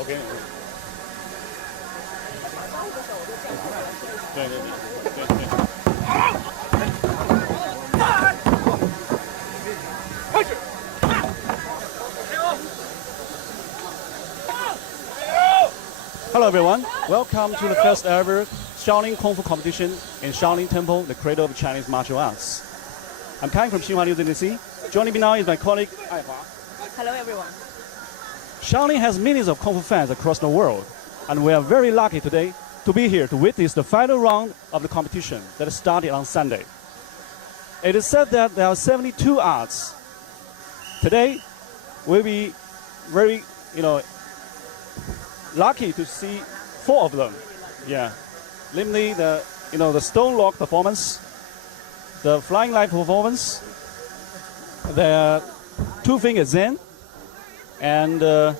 OK。对。开始。Hello everyone, welcome to the first ever Shaolin Kung Fu competition in Shaolin Temple, the cradle of Chinese martial arts. I'm coming from Tsinghua University. Joining me now is my colleague Ai Hua. Hello everyone. Shaolin has millions of Kung Fu fans across the world, and we are very lucky today to be here to witness the final round of the competition that started on Sunday. It is said that there are 72 arts. Today, we'll be very, lucky to see 4 of them. Yeah, namely the stone lock performance, the flying light performance, the 2-finger Zen, and I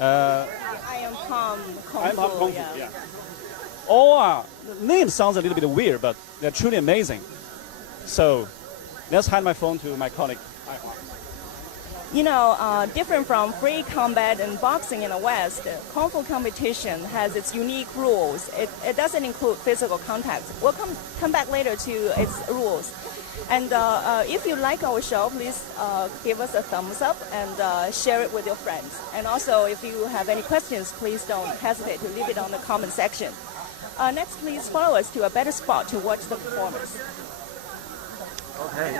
am Kung Fu. Yeah. All the name sounds a little bit weird, but they're truly amazing. So, let's hand my phone to my colleague. Different from free combat and boxing in the West, Kung Fu competition has its unique rules. It doesn't include physical contact. We'll come back later to its rules. And if you like our show, please give us a thumbs up and share it with your friends. And also, if you have any questions, please don't hesitate to leave it on the comment section. Next, please follow us to a better spot to watch the performance. Okay.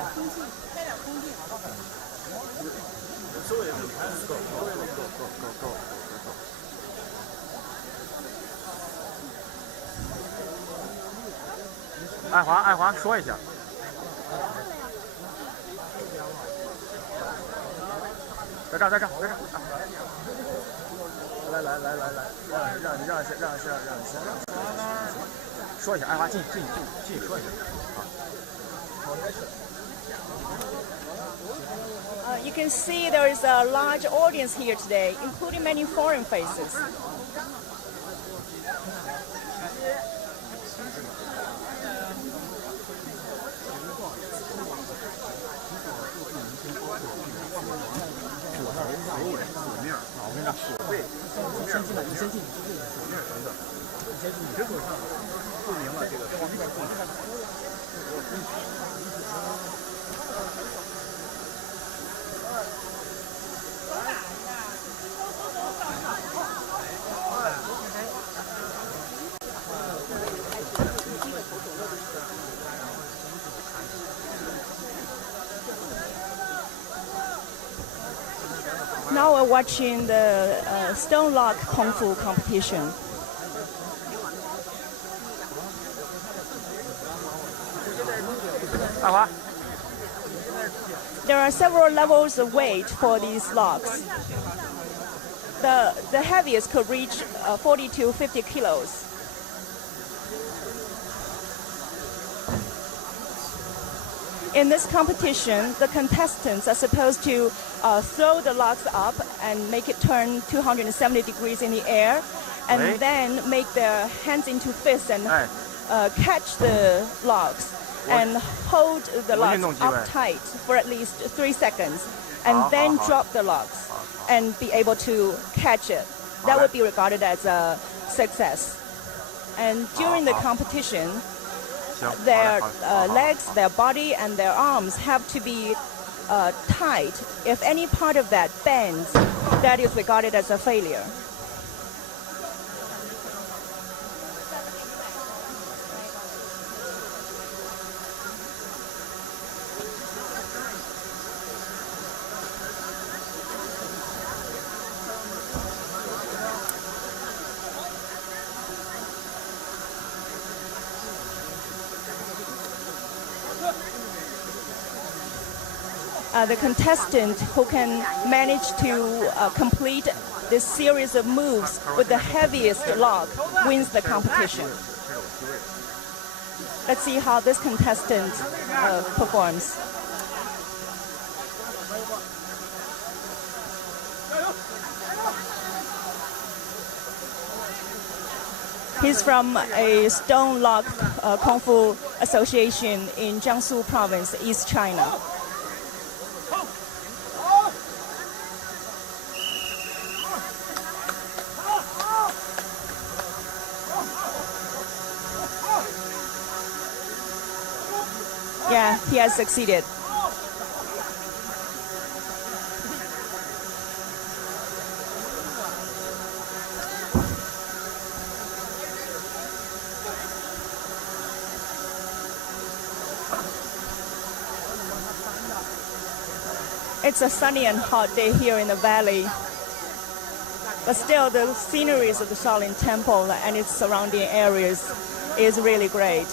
爱华说一下。在这儿。来，让说一下，爱华进去说一下。You can see there is a large audience here today, including many foreign faces. Now we're watching the Stone Lock Kung Fu competition. There are several levels of weight for these locks. The heaviest could reach 40 to 50 kilos. In this competition, the contestants are supposed to throw the locks up and make it turn 270 degrees in the air, and then make their hands into fists and catch the locks and hold the locks up tight for at least 3 seconds, and then drop the locks and be able to catch it. That would be regarded as a success. And during the competition, their legs, their body, and their arms have to be tight. If any part of that bends, that is regarded as a failure. The contestant who can manage to complete this series of moves with the heaviest lock wins the competition. Let's see how this contestant performs. He's from a Stone Lock Kung Fu Association in Jiangsu Province, East China. Yeah, he has succeeded. It's a sunny and hot day here in the valley, but still the sceneries of the Shaolin Temple and its surrounding areas is really great.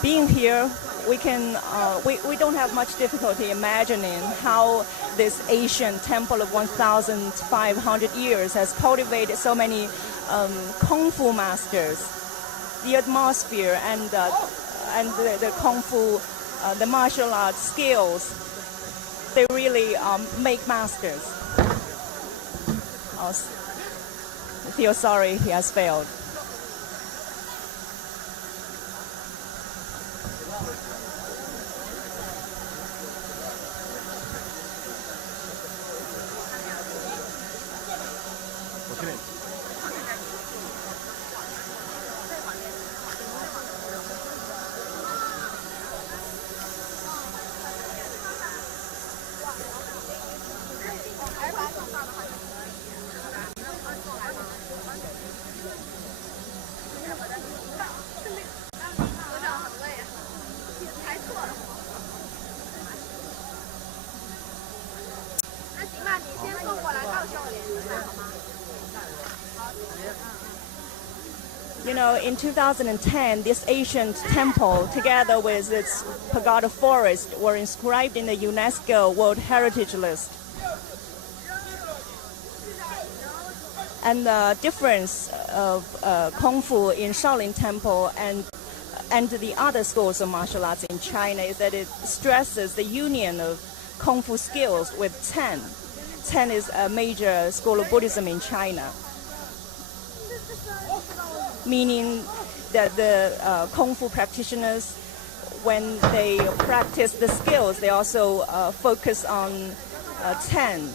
Being here, we don't have much difficulty imagining how this ancient temple of 1,500 years has cultivated so many kung fu masters. The atmosphere and the kung fu, the martial arts skills, they really make masters. I feel sorry he has failed. You know, in 2010, this ancient temple, together with its pagoda forest, were inscribed in the UNESCO World Heritage List. And the difference of Kung Fu in Shaolin Temple and the other schools of martial arts in China is that it stresses the union of Kung Fu skills with Zen. Zen is a major school of Buddhism in China, meaning that the Kung Fu practitioners, when they practice the skills, they also focus on Zen,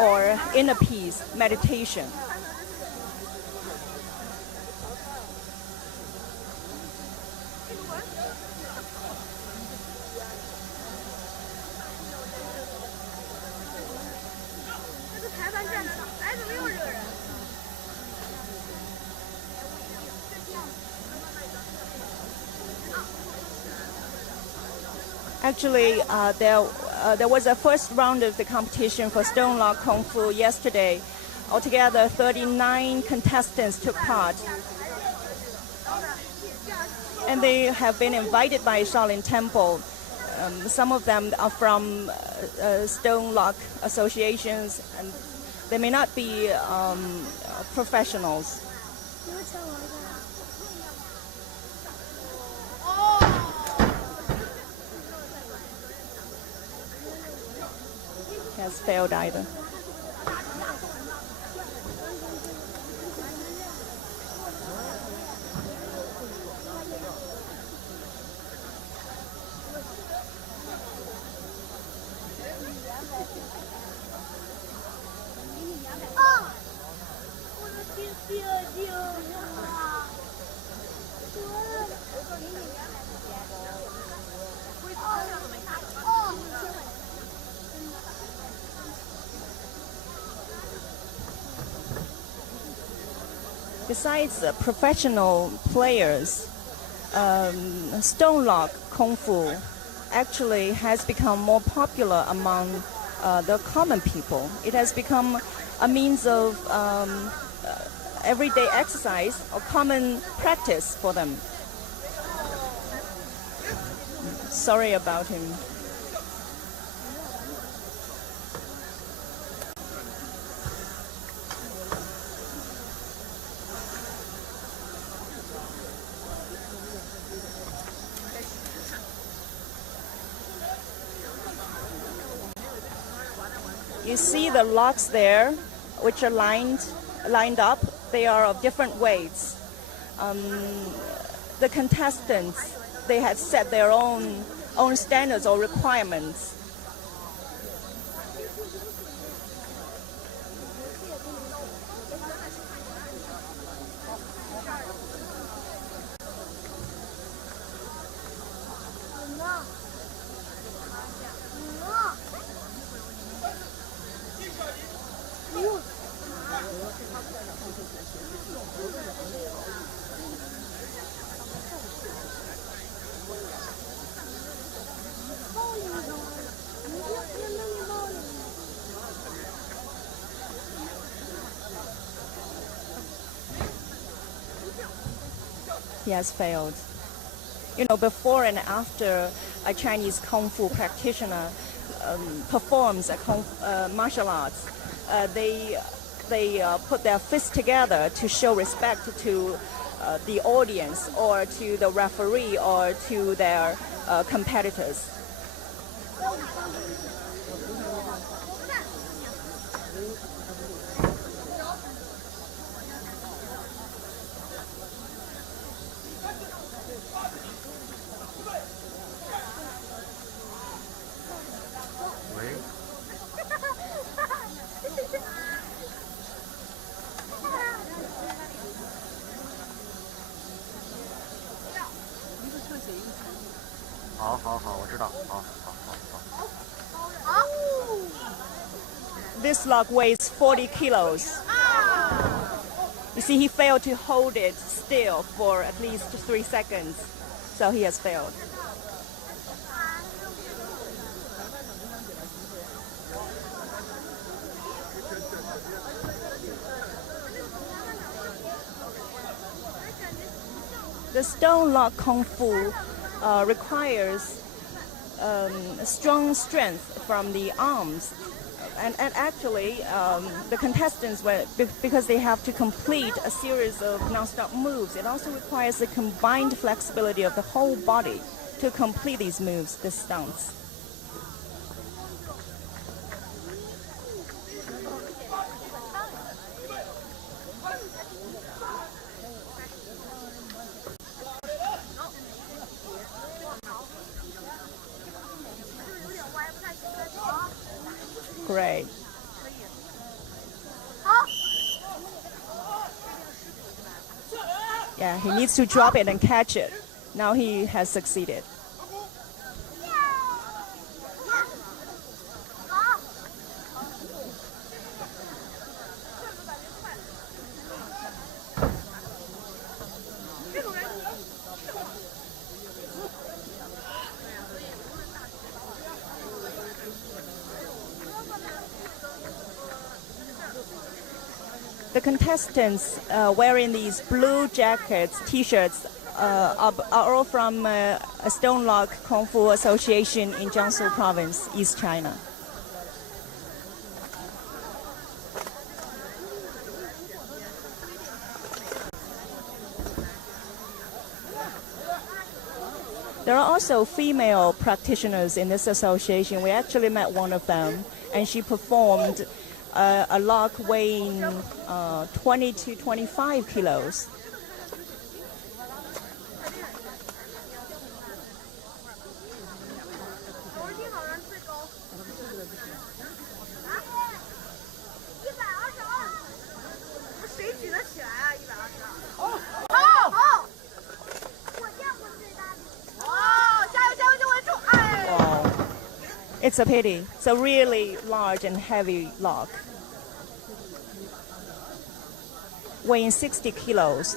or inner peace, meditation. Actually, there was a first round of the competition for Stone Lock Kung Fu yesterday. Altogether, 39 contestants took part. And they have been invited by Shaolin Temple. Some of them are from Stone Lock associations, and they may not be professionals. Has failed either. Besides professional players, Stone Lock Kung Fu actually has become more popular among the common people. It has become a means of everyday exercise or common practice for them. Sorry about him. You see the locks there, which are lined up. They are of different weights. The contestants, they had set their own standards or requirements. He has failed. You know, before and after a Chinese Kung Fu practitioner performs a martial arts, they put their fists together to show respect to the audience or to the referee or to their competitors. This log weighs 40 kilos. You see, he failed to hold it still for at least 3 seconds, so he has failed. The stone log Kung Fu requires strong strength from the arms. And actually, the contestants, because they have to complete a series of non-stop moves, it also requires the combined flexibility of the whole body to complete these moves, these stunts. Great. Yeah, he needs to drop it and catch it. Now he has succeeded. The contestants wearing these blue jackets, T-shirts, are all from a Stone Log Kung Fu Association in Jiangsu Province, East China. There are also female practitioners in this association. We actually met one of them, and she performed a log weighing 20 to 25 kilos. It's a pity. It's a really large and heavy log, weighing 60 kilos.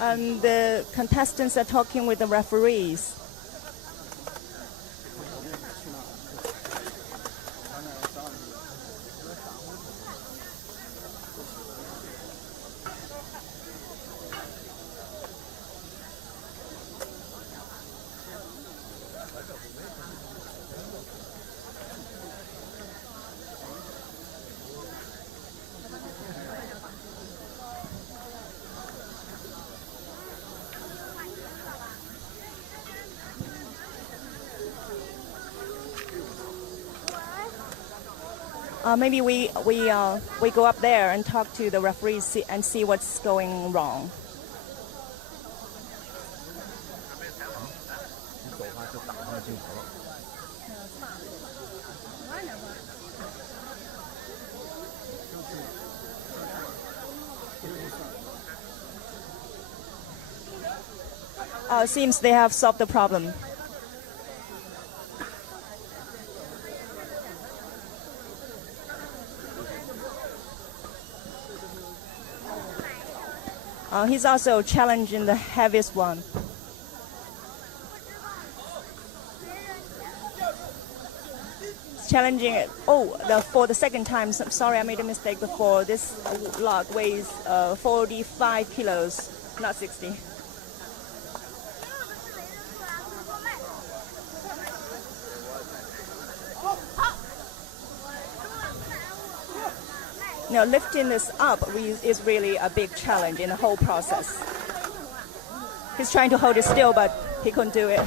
And the contestants are talking with the referees. Maybe we go up there and talk to the referees and see what's going wrong. Seems they have solved the problem. He's also challenging the heaviest one. Challenging it. For the second time. Sorry, I made a mistake before. This log weighs 45 kilos, not 60. Now, lifting this up is really a big challenge in the whole process. He's trying to hold it still, but he couldn't do it.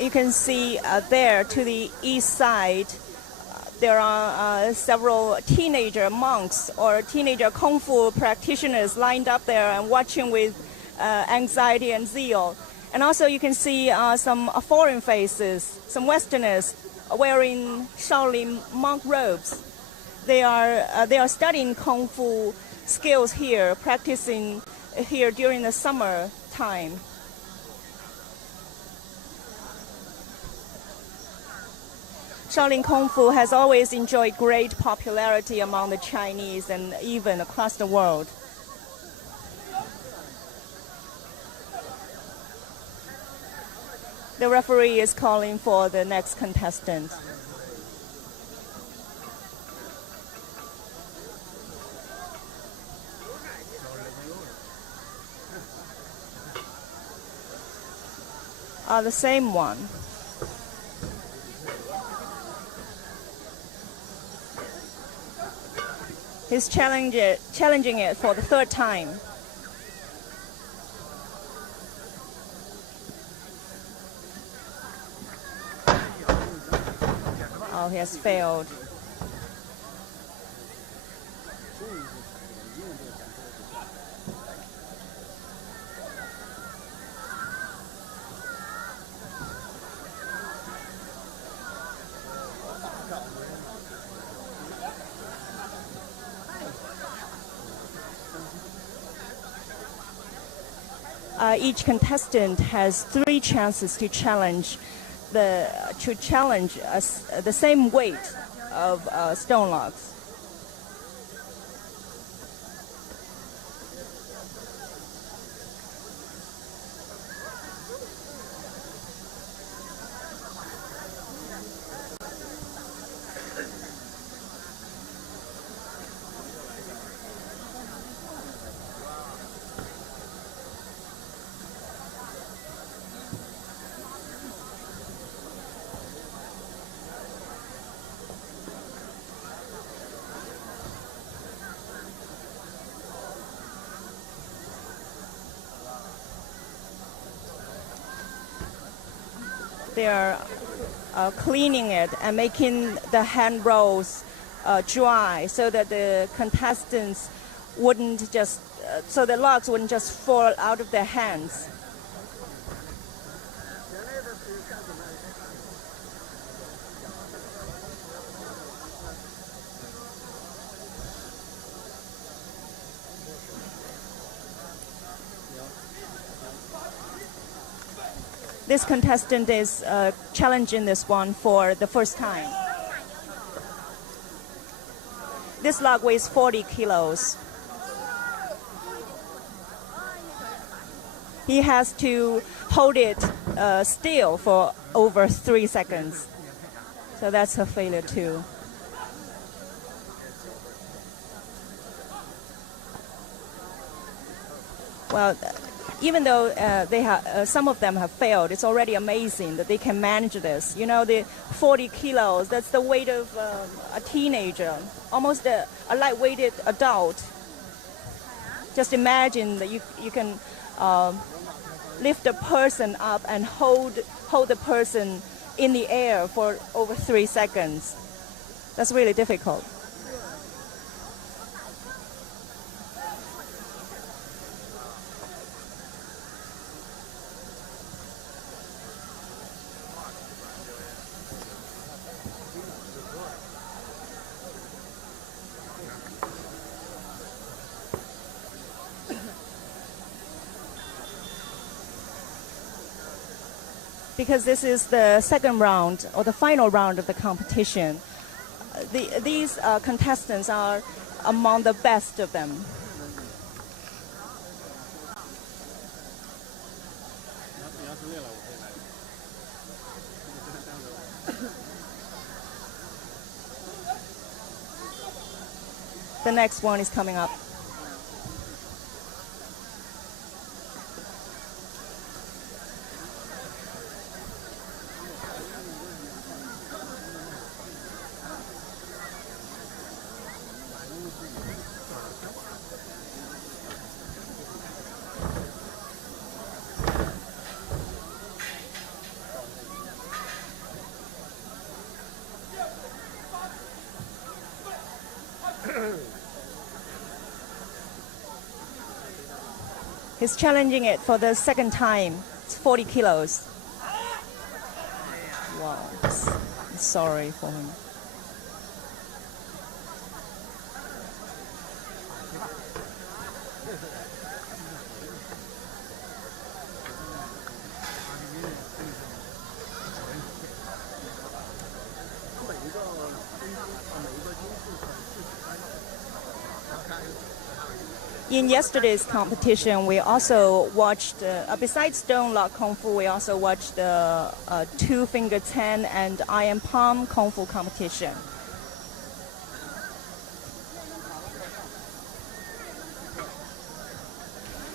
You can see there to the east side, there are several teenager monks or teenager kung fu practitioners lined up there and watching with anxiety and zeal. And also you can see some foreign faces, some Westerners wearing Shaolin monk robes. They are studying kung fu skills here, practicing here during the summer time. Shaolin Kung Fu has always enjoyed great popularity among the Chinese and even across the world. The referee is calling for the next contestant. The same one. He's challenging it for the third time. Oh, he has failed. Each contestant has 3 chances to challenge the same weight of stone logs. They are cleaning it and making the hand rolls dry so that the contestants wouldn't just, so the logs wouldn't just fall out of their hands. This contestant is challenging this one for the first time. This log weighs 40 kilos. He has to hold it still for over 3 seconds. So that's a failure too. Well, even though some of them have failed, it's already amazing that they can manage this. You know, the 40 kilos, that's the weight of a teenager, almost a light-weighted adult. Just imagine that you can lift a person up and hold the person in the air for over 3 seconds. That's really difficult. Because this is the second round or the final round of the competition, these contestants are among the best of them. The next one is coming up. He's challenging it for the second time. It's 40 kilos. Wow, I'm sorry for him. In yesterday's competition, we also watched, besides stone lock kung fu, we also watched the two-finger 10 and iron palm kung fu competition.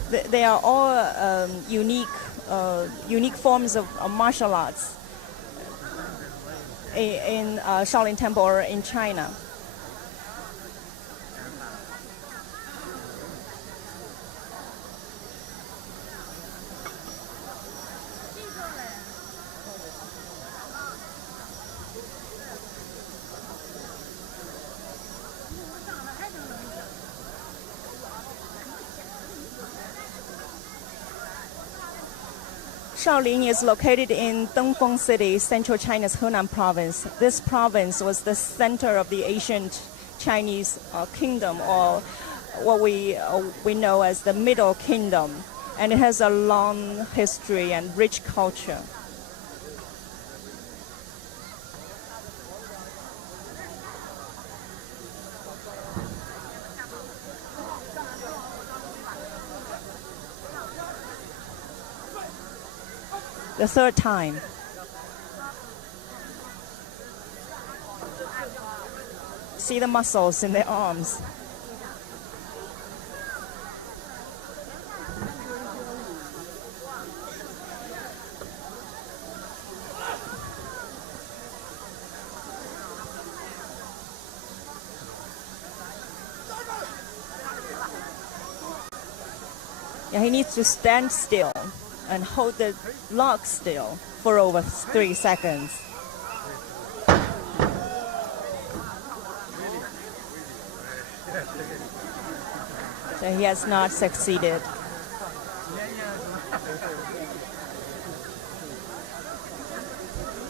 They are all unique forms of martial arts in Shaolin Temple or in China. Shaolin is located in Dongfeng City, central China's Henan province. This province was the center of the ancient Chinese kingdom, or what we know as the Middle Kingdom, and it has a long history and rich culture. The third time. See the muscles in their arms. Yeah, he needs to stand still and hold the lock still for over 3 seconds. So he has not succeeded.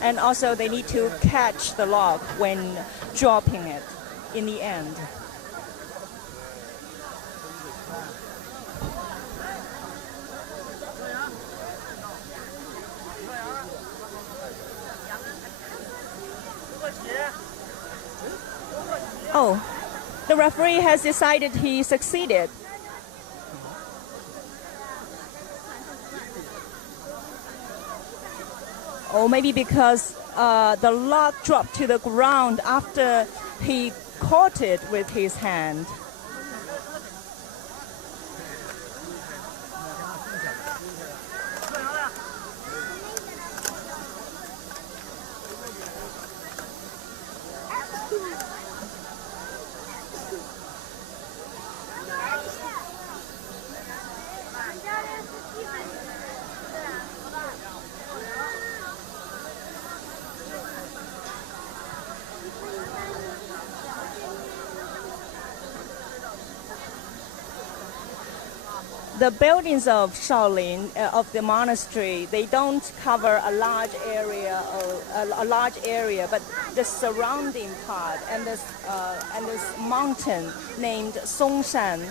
And also they need to catch the lock when dropping it in the end. The referee has decided he succeeded. Or maybe because the log dropped to the ground after he caught it with his hand. The buildings of Shaolin, of the monastery, they don't cover a large area, but the surrounding part and this mountain named Songshan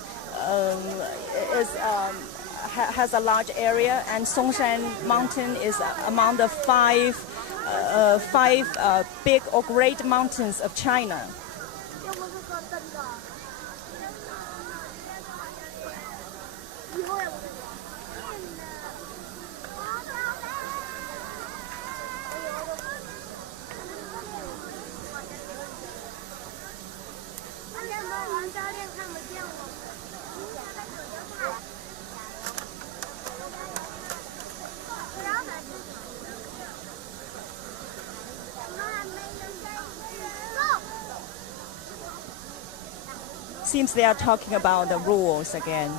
has a large area, and Songshan Mountain is among the five big or great mountains of China. Seems they are talking about the rules again.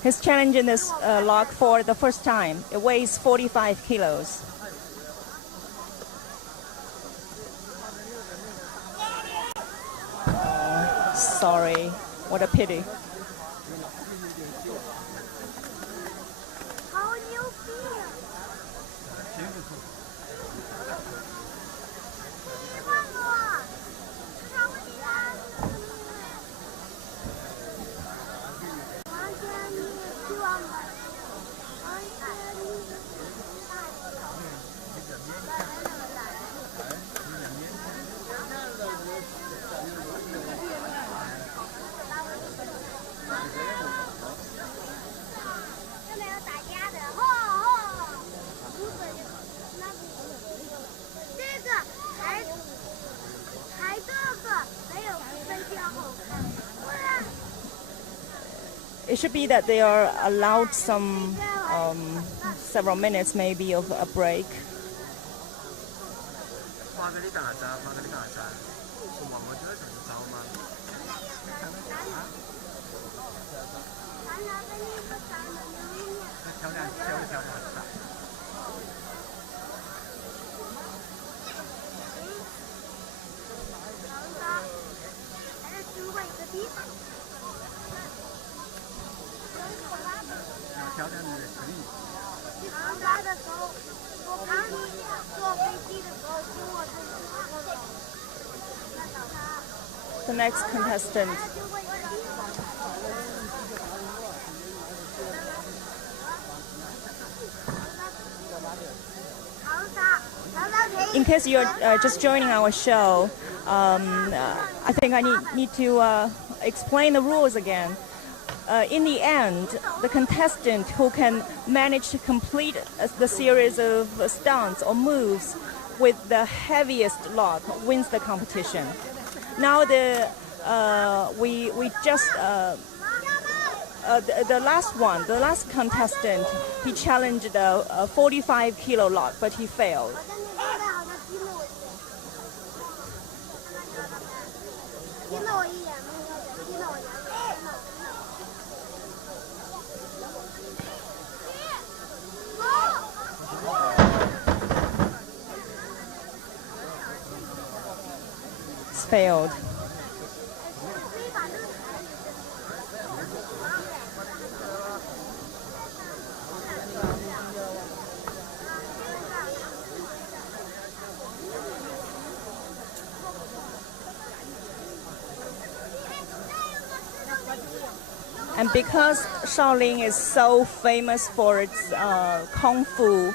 He's challenging this log for the first time. It weighs 45 kilos. Sorry, what a pity. How do you feel? It should be that they are allowed some several minutes maybe of a break. The next contestant. In case you're just joining our show, I think I need to explain the rules again. In the end, the contestant who can manage to complete the series of stunts or moves with the heaviest log wins the competition. Now the last contestant, he challenged a 45 kilo log, but he failed. Failed. And because Shaolin is so famous for its kung fu,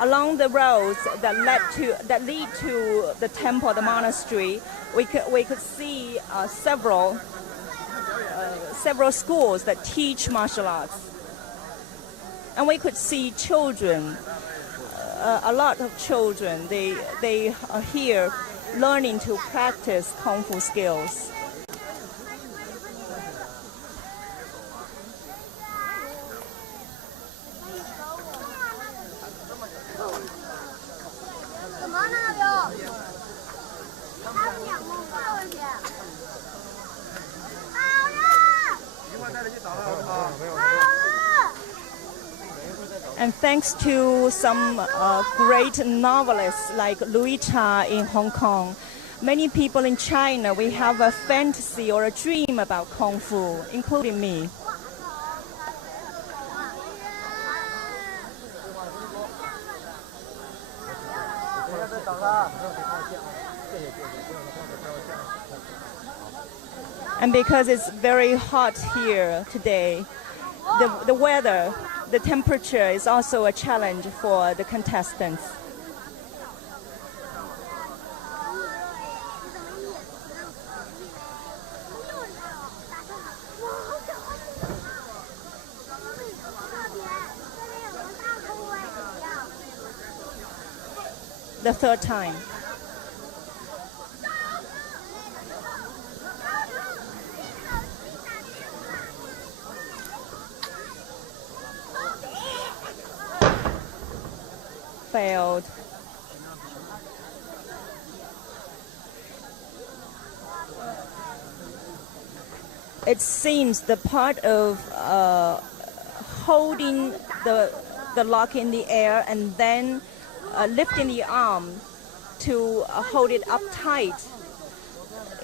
along the roads that lead to the temple, the monastery, we could see several schools that teach martial arts, and we could see children. A lot of children, they are here learning to practice kung fu skills. And thanks to some great novelists like Louis Cha in Hong Kong, many people in China, we have a fantasy or a dream about Kung Fu, including me. And because it's very hot here today, the weather, the temperature is also a challenge for the contestants. The third time. Failed. It seems the part of holding the lock in the air and then lifting the arm to hold it up tight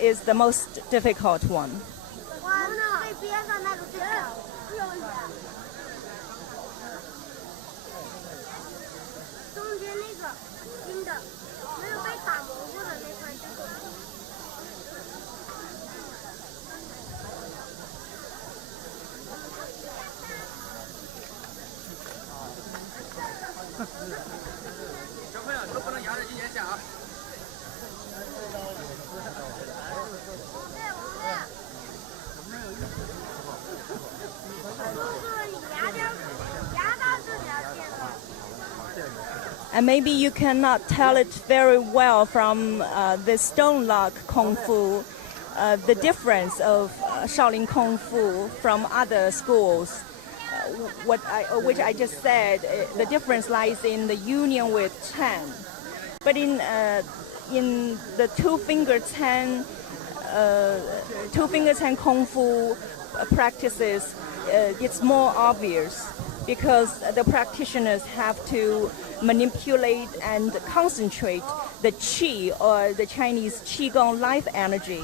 is the most difficult one. And maybe you cannot tell it very well from the stone lock Kung Fu, the difference of Shaolin Kung Fu from other schools. Which I just said, the difference lies in the union with Chan. But in the two-finger Chan Kung Fu practices, it's more obvious because the practitioners have to manipulate and concentrate the qi, or the Chinese qigong life energy,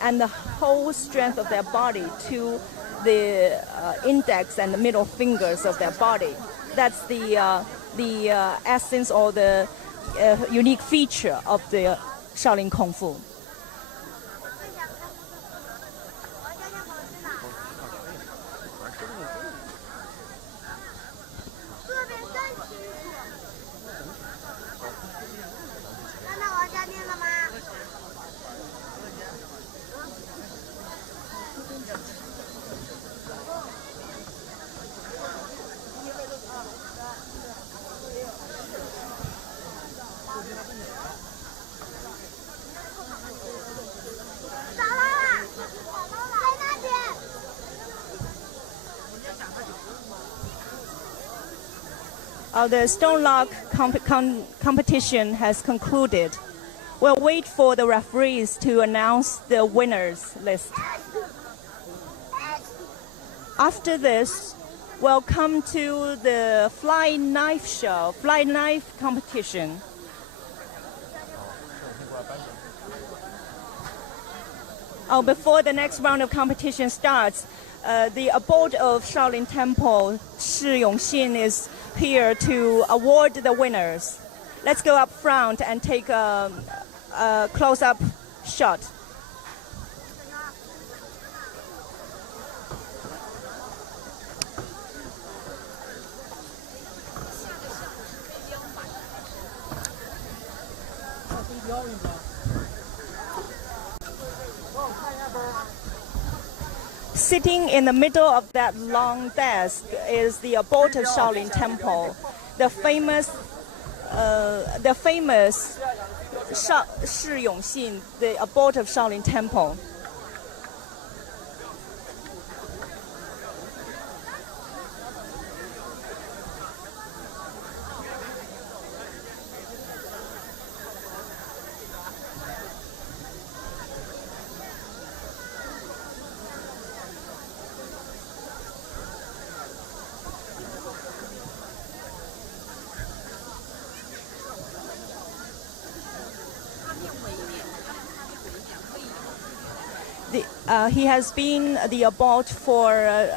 and the whole strength of their body to the index and the middle fingers of their body. That's the essence or the unique feature of the Shaolin Kung Fu. The stone lock competition has concluded. We'll wait for the referees to announce the winners list. After this, we'll come to the fly knife competition. Before the next round of competition starts, the abode of Shaolin Temple, Shi Yongxin, is here to award the winners. Let's go up front and take a close-up shot. Sitting in the middle of that long desk is the abode of Shaolin Temple, the famous Shi Yongxin, the abode of Shaolin Temple. He has been the abode for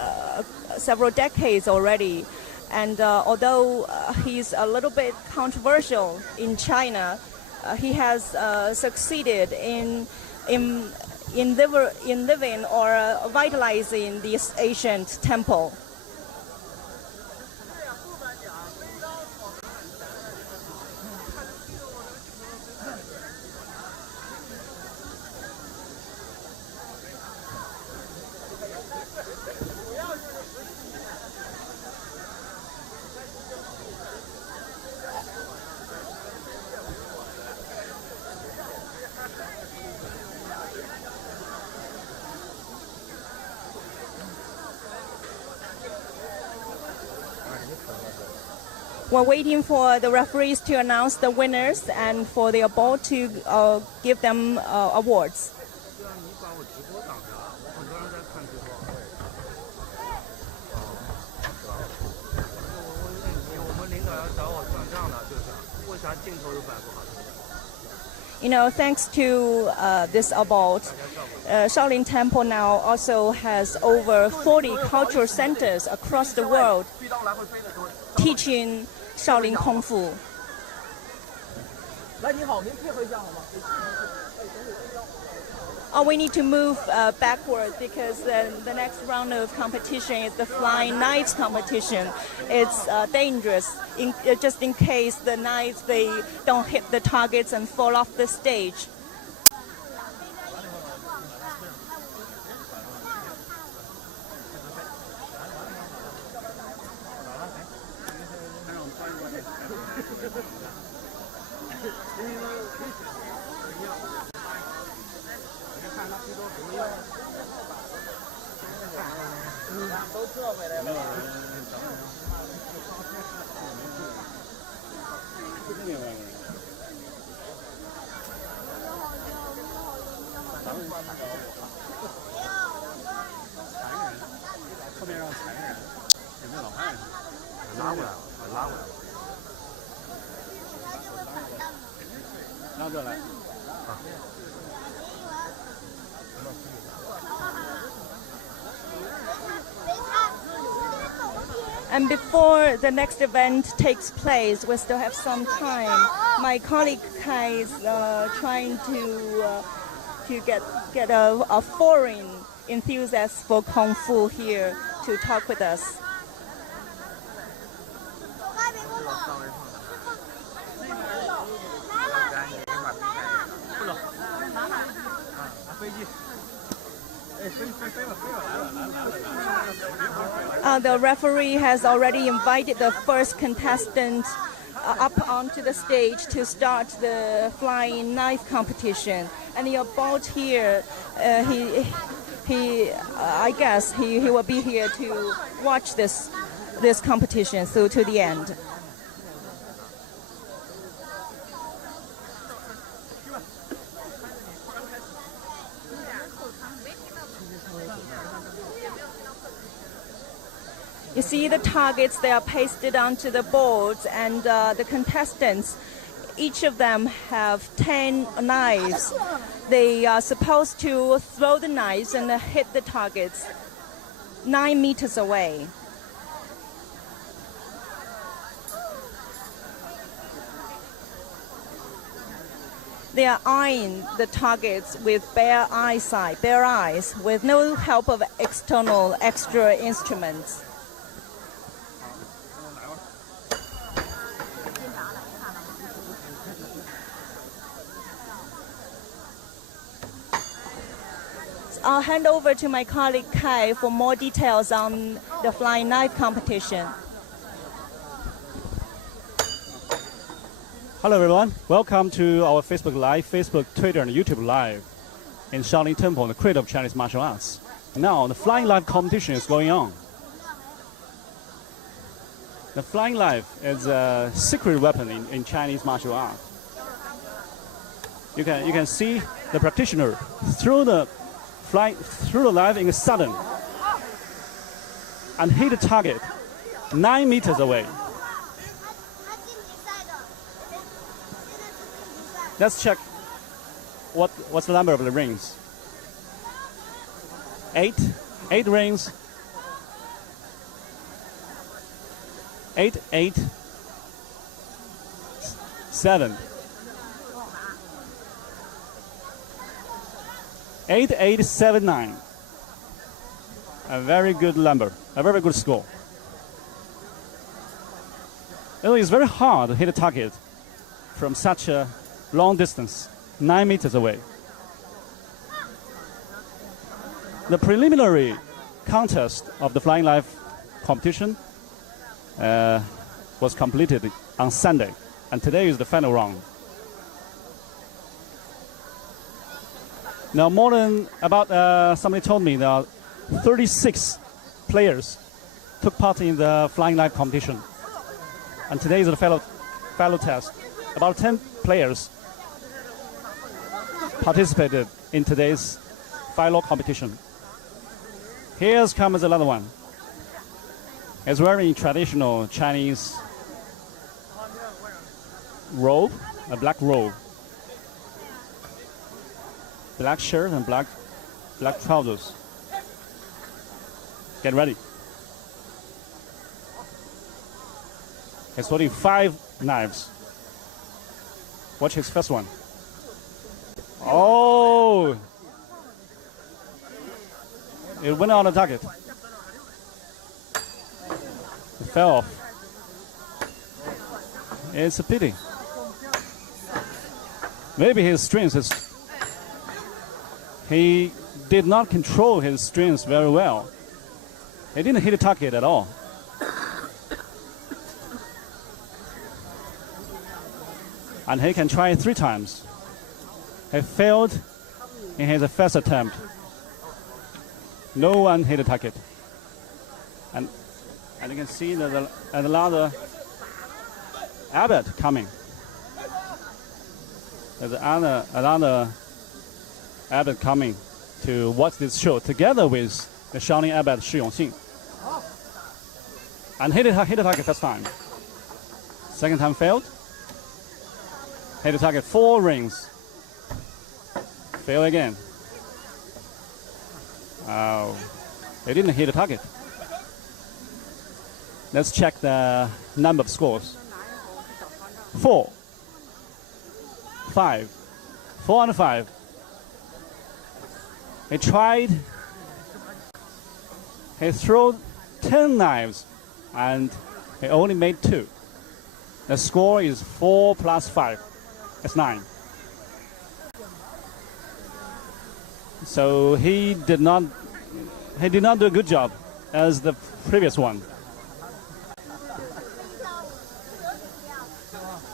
several decades already, and although he's a little bit controversial in China, he has succeeded in living or vitalizing this ancient temple. We're waiting for the referees to announce the winners and for the abode to give them awards. You know, thanks to this abode, Shaolin Temple now also has over 40 cultural centers across the world teaching Shaolin Kung Fu. Oh, we need to move backward because the next round of competition is the flying knives competition. It's dangerous, just in case the knives they don't hit the targets and fall off the stage. And before the next event takes place, we still have some time. My colleague Kai is trying to get a foreign enthusiast for Kung Fu here to talk with us. The referee has already invited the first contestant up onto the stage to start the flying knife competition. And the abode here, I guess he will be here to watch this competition through to the end. You see the targets, they are pasted onto the boards, and the contestants, each of them have 10 knives. They are supposed to throw the knives and hit the targets 9 meters away. They are eyeing the targets with bare eyes, with no help of external extra instruments. I'll hand over to my colleague Kai for more details on the flying knife competition. Hello everyone, welcome to our Facebook Live, Facebook, Twitter, and YouTube Live in Shaolin Temple, the cradle of Chinese martial arts. Now, the flying knife competition is going on. The flying knife is a secret weapon in Chinese martial art. You can see the practitioner throw the knife in a sudden and hit the target 9 meters away. Let's check what's the number of the rings. 8 rings. 8, 8, 7. 8, 8, 7, 9. A very good number, a very good score. It's very hard to hit a target from such a long distance, 9 meters away. The preliminary contest of the flying knife competition was completed on Sunday, and today is the final round. Now, more than somebody told me that 36 players took part in the flying knife competition, and today is the final test. About 10 players participated in today's final competition. Here comes another one. He's wearing traditional Chinese robe, a black robe, black shirt and black trousers. Get ready. He's holding 5 knives. Watch his first one. Oh! It went on the target. It fell off. It's a pity. Maybe his strength is... He did not control his strength very well. He didn't hit the target at all. And he can try 3 times. He failed in his first attempt. No one hit the target. And you can see that another abbot coming. There's another abbot coming to watch this show together with the Shaolin abbot Shi Yongxing. And hit the target first time. Second time failed. Hit the target 4 rings. Fail again. They didn't hit the target. Let's check the number of scores. 4, 5, 4 and 5. He tried. He threw 10 knives, and he only made 2. The score is 4 plus 5. That's 9. So he did not do a good job as the previous one.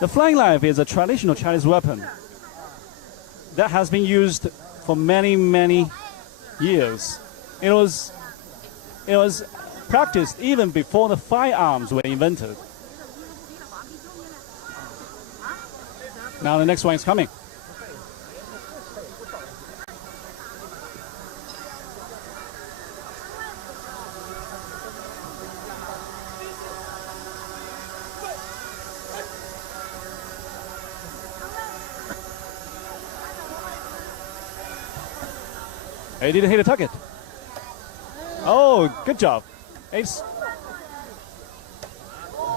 The flying knife is a traditional Chinese weapon that has been used for many, many years. It was practiced even before the firearms were invented. Now the next one is coming. He didn't hit the target. Oh, good job. It's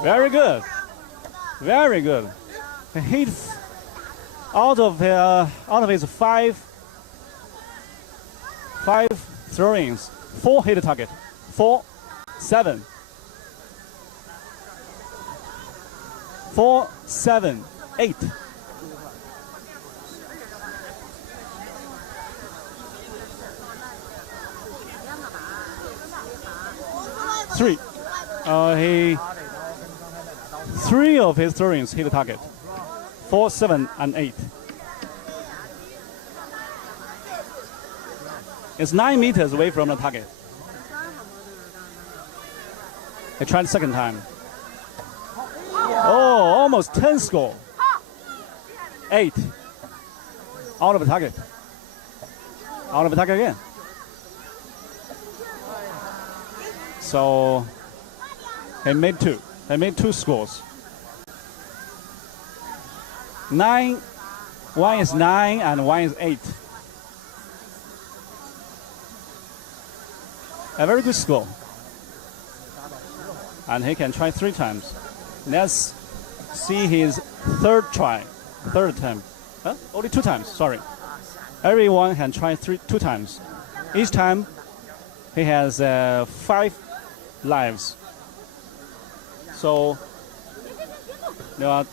very good. Very good. He hit out of his five throw-ins, 4 hit the target. 4, 7. 4, 7, 8. 3. Three of his throw-ins hit the target. 4, 7, and 8. It's 9 meters away from the target. He tried the second time. Oh, almost 10 score. 8. Out of the target. Out of the target again. So he made 2. He made 2 scores. 9. One is 9 and one is 8. A very good score. And he can try 3 times. Let's see his third attempt. Huh? Only 2 times, sorry. Everyone can try 2 times. Each time he has 5 lives. So there are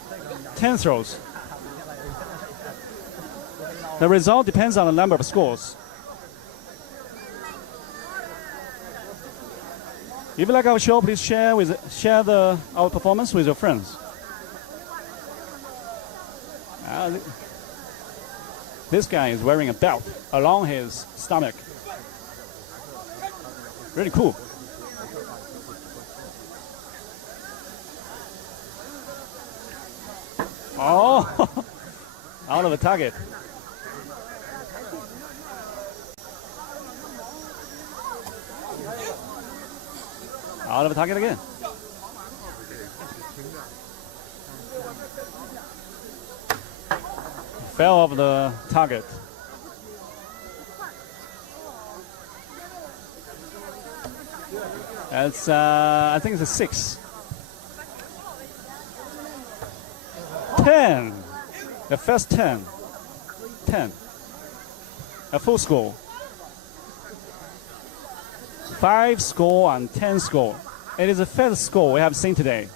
10 throws. The result depends on the number of scores. If you like our show, please share our performance with your friends. This guy is wearing a belt along his stomach. Really cool. Oh, out of the target. Out of the target again. Fell off the target. It's I think it's a 6. 10. The first 10. 10. A full score. 5 score and 10 score. It is the first score we have seen today.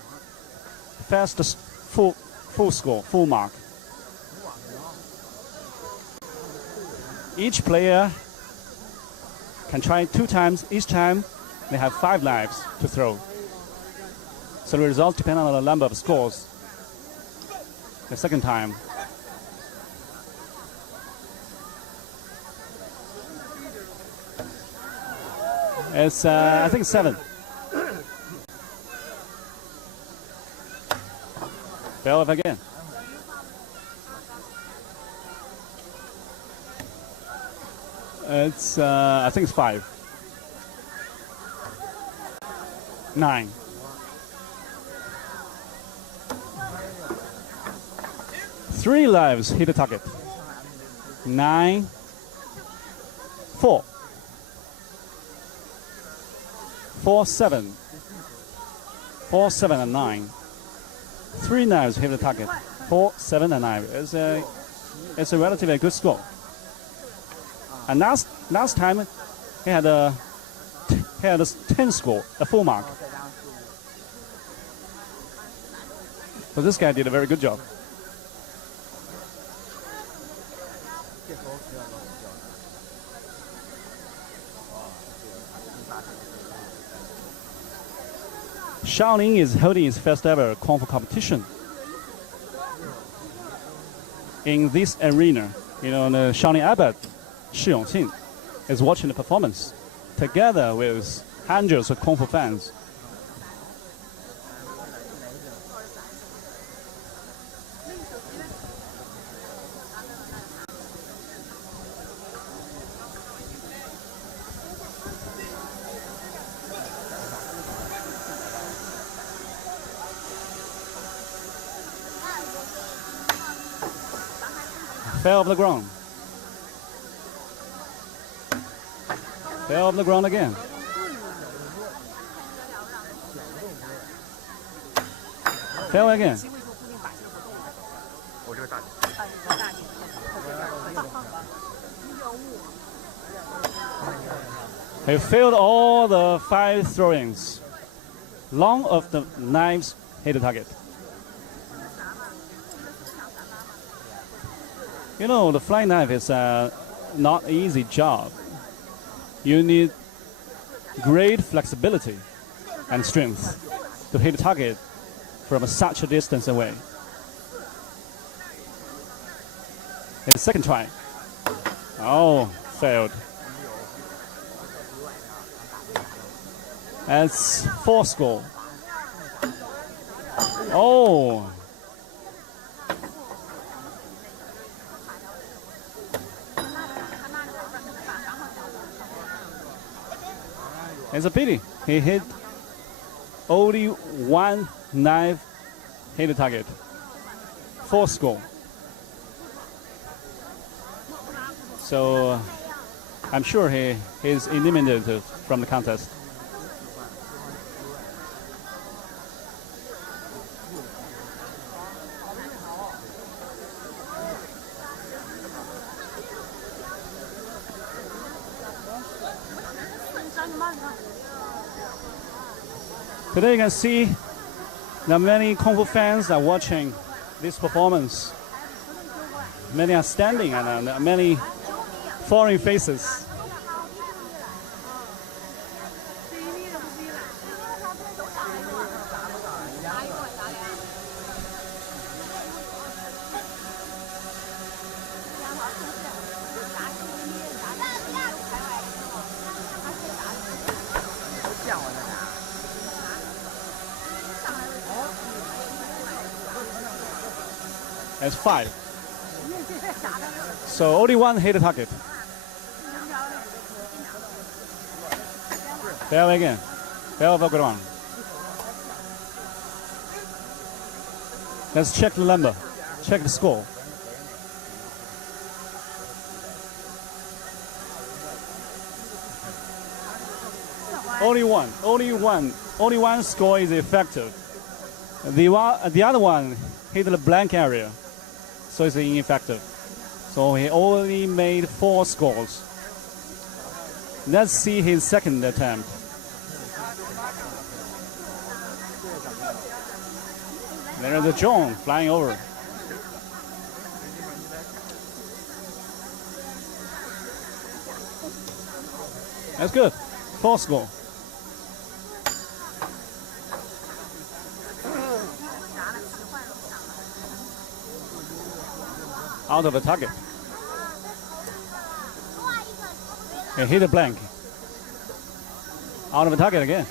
First full score, full mark. Each player can try 2 times. Each time they have 5 lives to throw. So the results depend on the number of scores. The second time. It's, I think, 7. Fell off again. It's, I think it's 5. 9. Three lives hit the target. 9. 4. 4, 7. 4, 7, and 9. 3 knives hit the target. 4, 7, and 9. It's a relatively good score. And last time he had a 10 score, a full mark. So this guy did a very good job. Shaolin is holding its first ever Kung Fu competition in this arena. You know, the Shaolin abbot, Shi Yongqing, is watching the performance together with hundreds of Kung Fu fans. Fell off the ground. Fell off the ground again. Fell again. He failed all the 5 throw-ins. None of the knives hit the target. You know, the flying knife is not an easy job. You need great flexibility and strength to hit the target from such a distance away. In the second try. Oh, failed. That's 4 score. Oh. It's a pity. He hit only one knife, hit the target. 4 score. So I'm sure he is eliminated from the contest. Today you can see that many Kung Fu fans are watching this performance. Many are standing and many foreign faces. That's 5. So only one hit the target. Fail again. Fail for ground. Let's check the number. Check the score. Only one score is effective. The other one hit the blank area, so it's ineffective. So he only made 4 scores. Let's see his second attempt. There's a drone flying over. That's good. 4 score. Out of the target. He hit a blank. Out of the target again.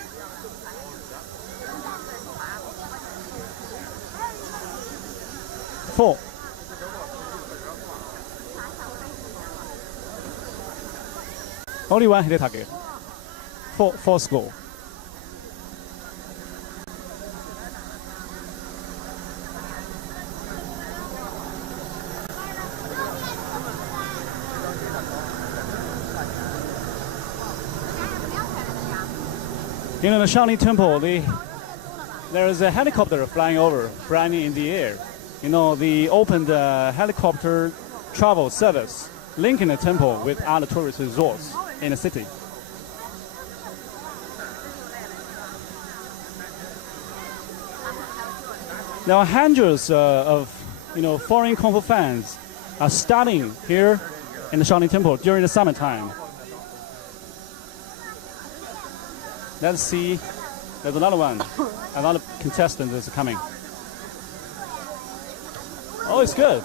Four. Only one hit the target. Four score. You know, the Shaolin Temple, there is a helicopter flying over, flying in the air. You know, they opened a helicopter travel service linking the temple with other tourist resorts in the city. Now, hundreds of foreign Kung Fu fans are studying here in the Shaolin Temple during the summertime. Let's see. There's another one. Another contestant is coming. Oh, it's good.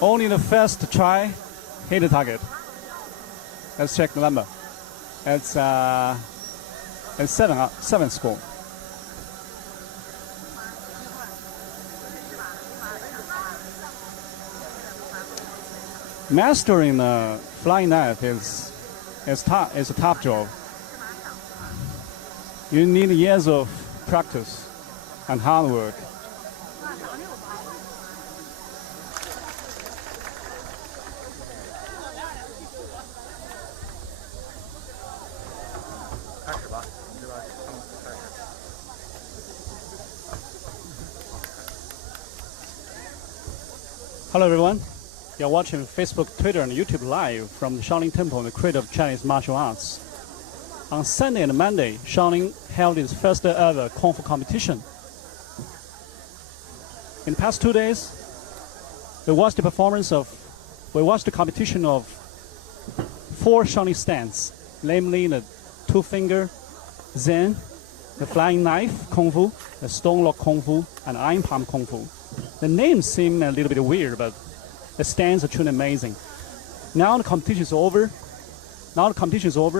Only the first try hit the target. Let's check the number. It's 7 score. Mastering the flying knife is a tough job. You need years of practice and hard work. Hello everyone. You're watching Facebook, Twitter, and YouTube live from the Shaolin Temple, the cradle of Chinese martial arts. On Sunday and Monday, Shaolin held its first ever Kung Fu competition. In the past 2 days, we watched the competition of 4 Shaolin stands, namely the two-finger, Zen, the flying knife Kung Fu, the stone lock Kung Fu, and iron palm Kung Fu. The names seem a little bit weird, but the stands are truly amazing. Now the competition is over.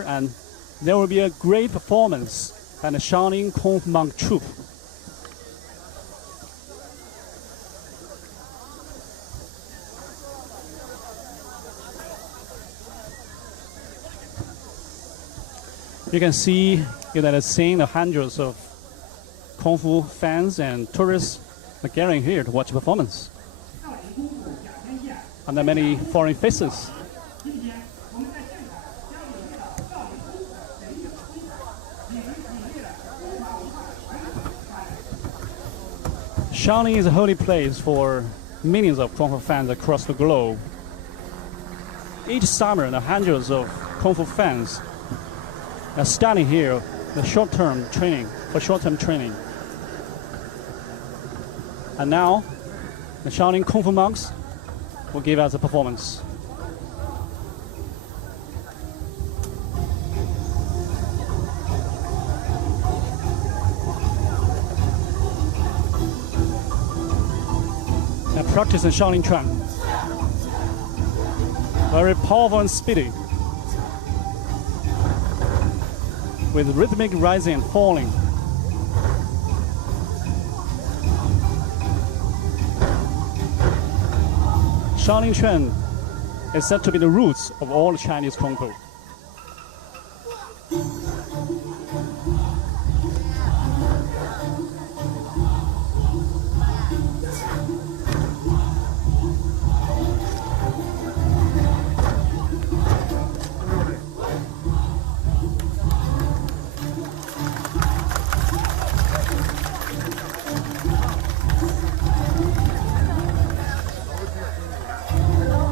And there will be a great performance by the Shaolin Kung Fu monk troupe. You can see that it's seeing the hundreds of Kung Fu fans and tourists are gathering here to watch the performance. And there are many foreign faces. Shaolin is a holy place for millions of Kung Fu fans across the globe. Each summer, the hundreds of Kung Fu fans are studying here for short-term training. And now, the Shaolin Kung Fu monks will give us a performance. They practice in Shaolin Chuan. Very powerful and speedy, with rhythmic rising and falling. Shaolin Chuan is said to be the roots of all Chinese Kung Fu.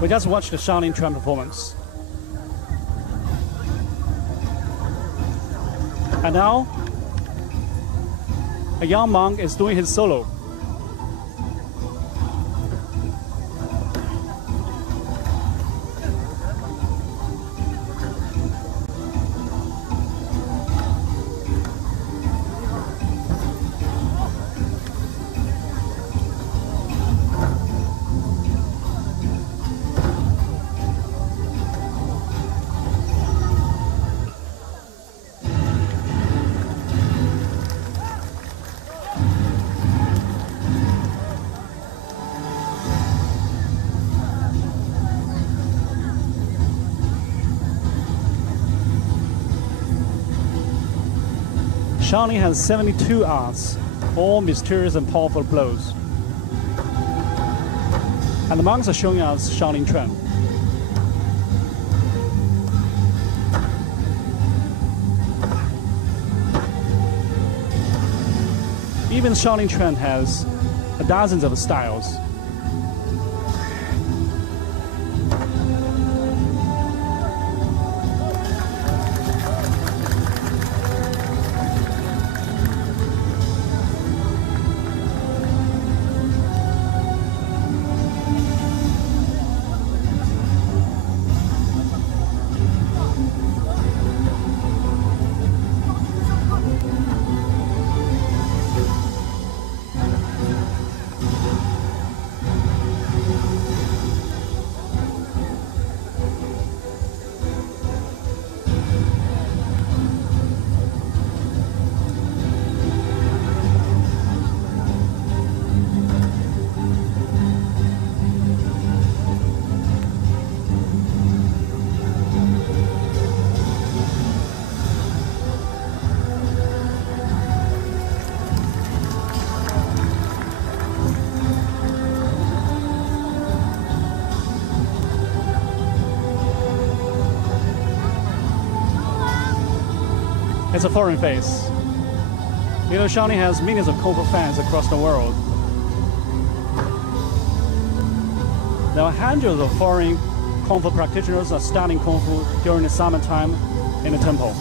We just watched the Shaolin Chuan performance. And now, a young monk is doing his solo. Shaolin has 72 arts, all mysterious and powerful blows. And the monks are showing us Shaolin Chuan. Even Shaolin Chuan has dozens of styles. It's a foreign face. You know, Shaolin has millions of Kung Fu fans across the world. There are hundreds of foreign Kung Fu practitioners are studying Kung Fu during the summertime in the temple.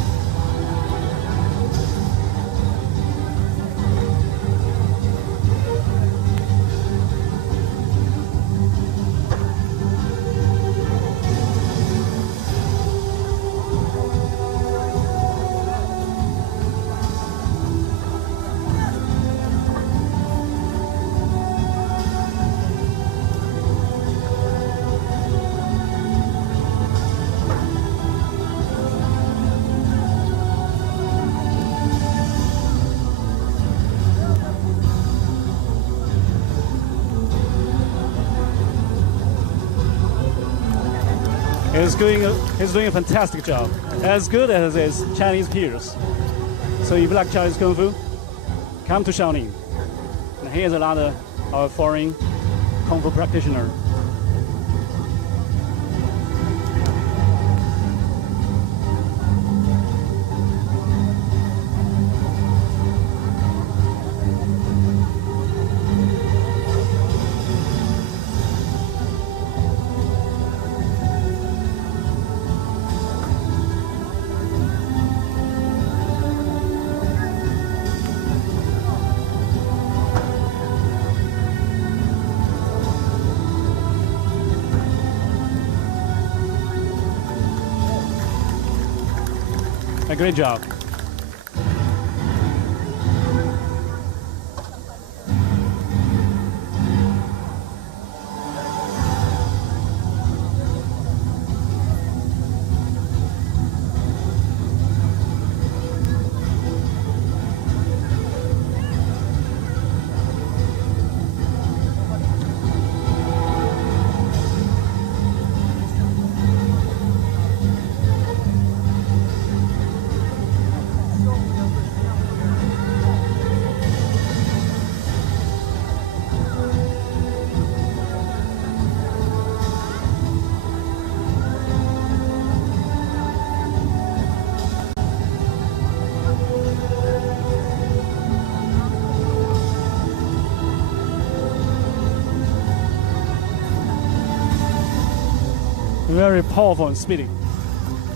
He's doing a fantastic job, as good as his Chinese peers. So if you like Chinese Kung Fu, come to Shaolin. And here's another our foreign Kung Fu practitioner. A great job. Very powerful and speedy.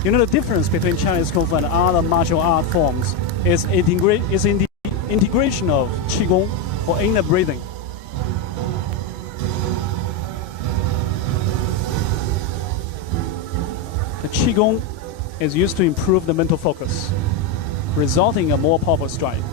You know the difference between Chinese Kung Fu and other martial art forms is in the integration of Qigong or inner breathing. The Qigong is used to improve the mental focus, resulting in a more powerful strike.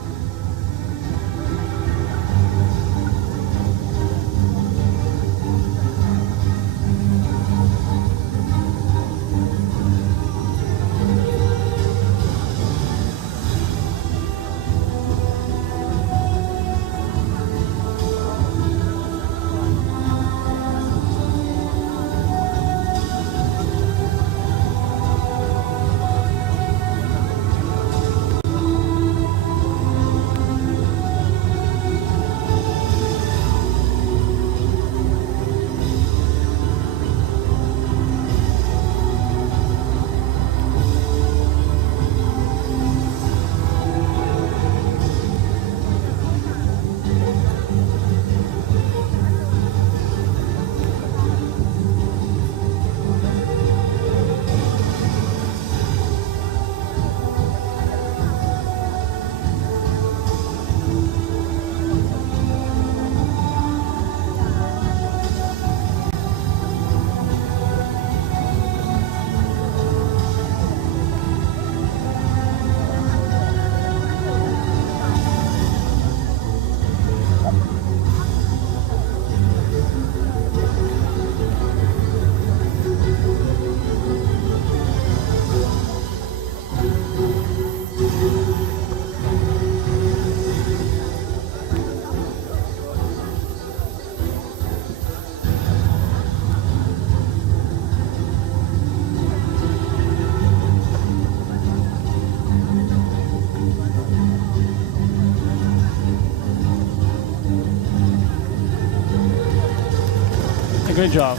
Great job.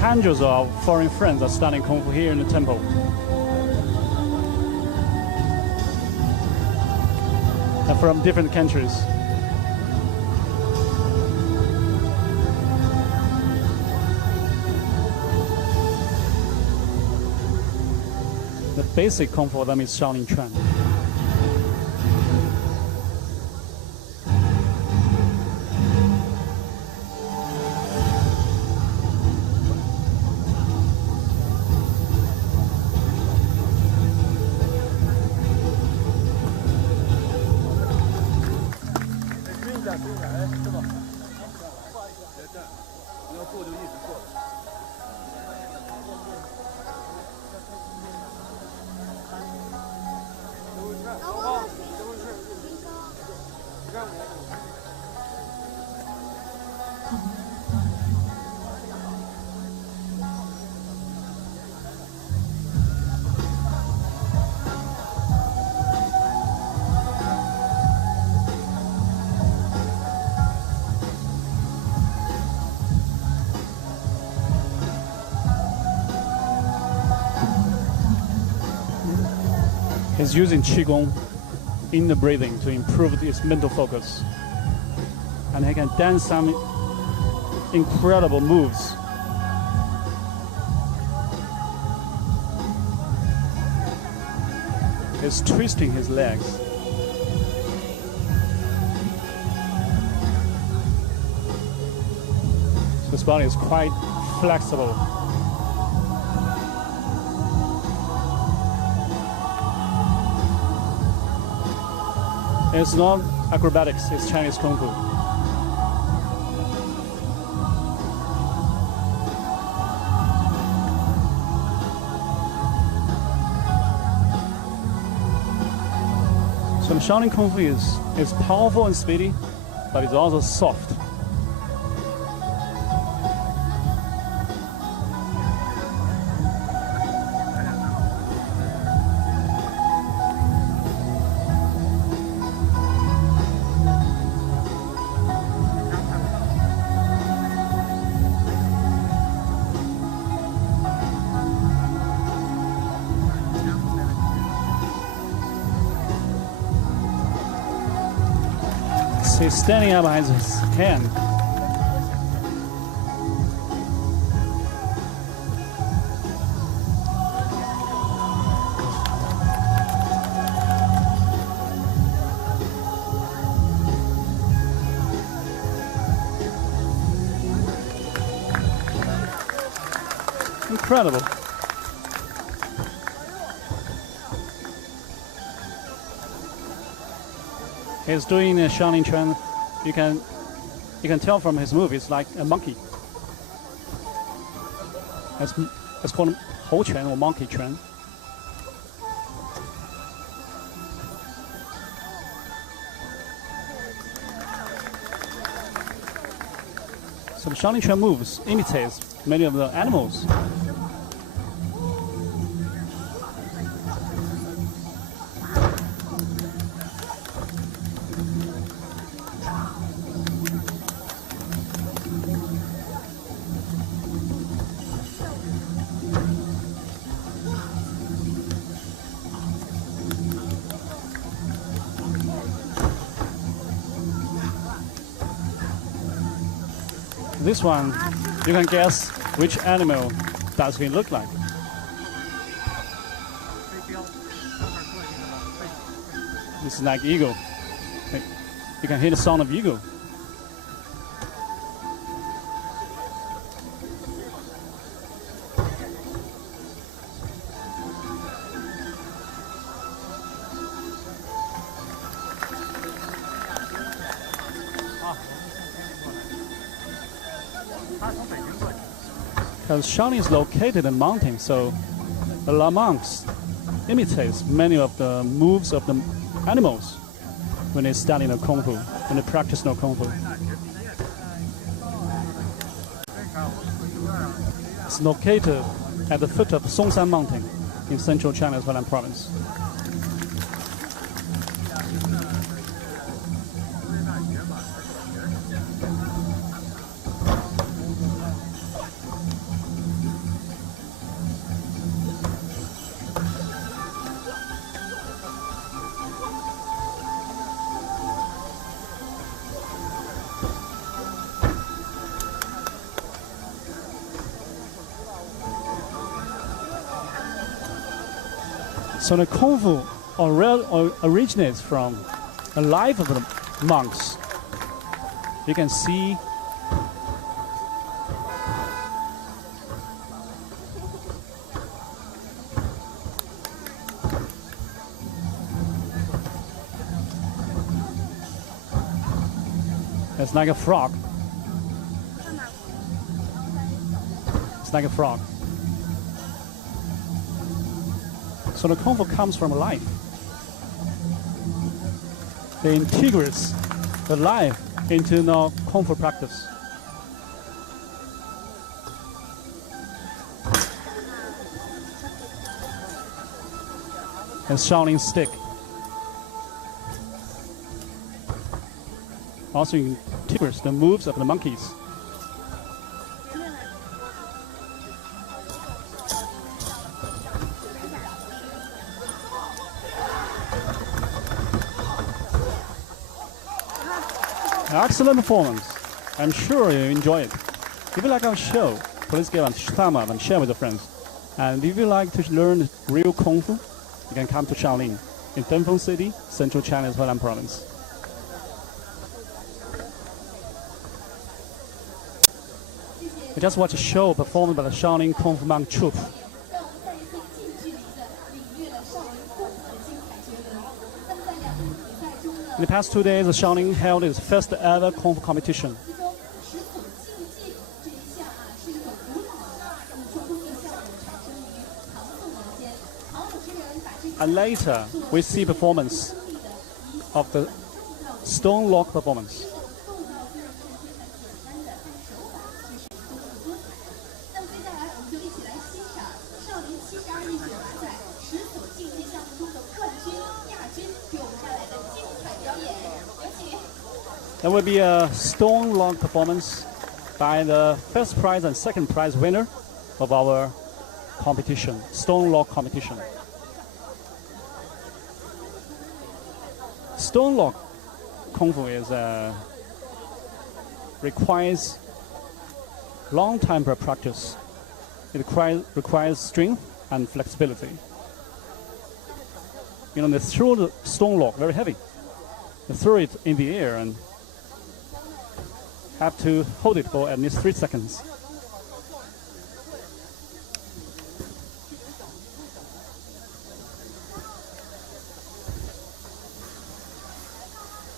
Hundreds of foreign friends are studying Kung Fu here in the temple. They're from different countries. basic Kung Fu for them is Shaolin Chuan. He's using Qigong in the breathing to improve his mental focus. And he can dance some incredible moves. He's twisting his legs. So his body is quite flexible. It's not acrobatics, it's Chinese Kung Fu. So the Shaolin Kung Fu is powerful and speedy, but it's also soft. He's standing up behind his hand. Incredible. He's doing a Shaolin Chuan. You can tell from his move, it's like a monkey. It's called Hou Chuan or Monkey Chuan. So the Shaolin Chuan moves imitates many of the animals. This one, you can guess which animal does he look like. This is like eagle. You can hear the sound of eagle. Because Shaolin is located in mountains, so the La monks imitates many of the moves of the animals when they study the Kung Fu, when they practice the Kung Fu. It's located at the foot of Songshan Mountain in central China's Henan province. So the Kung Fu originates from the life of the monks. You can see it's like a frog. It's like a frog. So the Kung Fu comes from life. They integrates the life into the Kung Fu practice. And Shaolin stick. Also integrates the moves of the monkeys. Excellent performance. I'm sure you enjoy it. If you like our show, please give us a thumb up and share with your friends. And if you like to learn real Kung Fu, you can come to Shaolin in Dunfeng City, Central China's Henan Province. We just watched a show performed by the Shaolin Kung Fu monk troupe. In the past 2 days, the Shaolin held its first ever Kung Fu competition. And later, we see performance of the Stone Lock performance. There will be a Stone Lock performance by the first prize and second prize winner of our competition, Stone Lock competition. Stone Lock Kung Fu is requires long time per practice. It requires strength and flexibility. You know, they throw the Stone Lock very heavy. They throw it in the air and have to hold it for at least 3 seconds.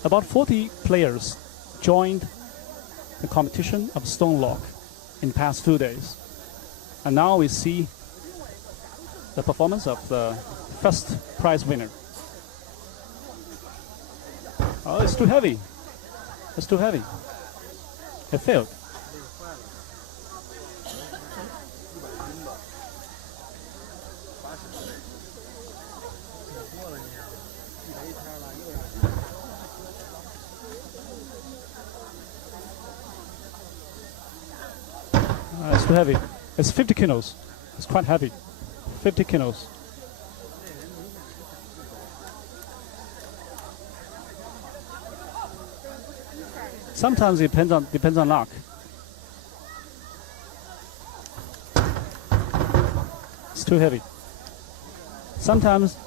About 40 players joined the competition of Stone Lock in the past 2 days. And now we see the performance of the first prize winner. Oh, it's too heavy. It's too heavy. It failed. It's too heavy. It's 50 kilos. It's quite heavy. 50 kilos. Sometimes it depends on luck. It's too heavy. Sometimes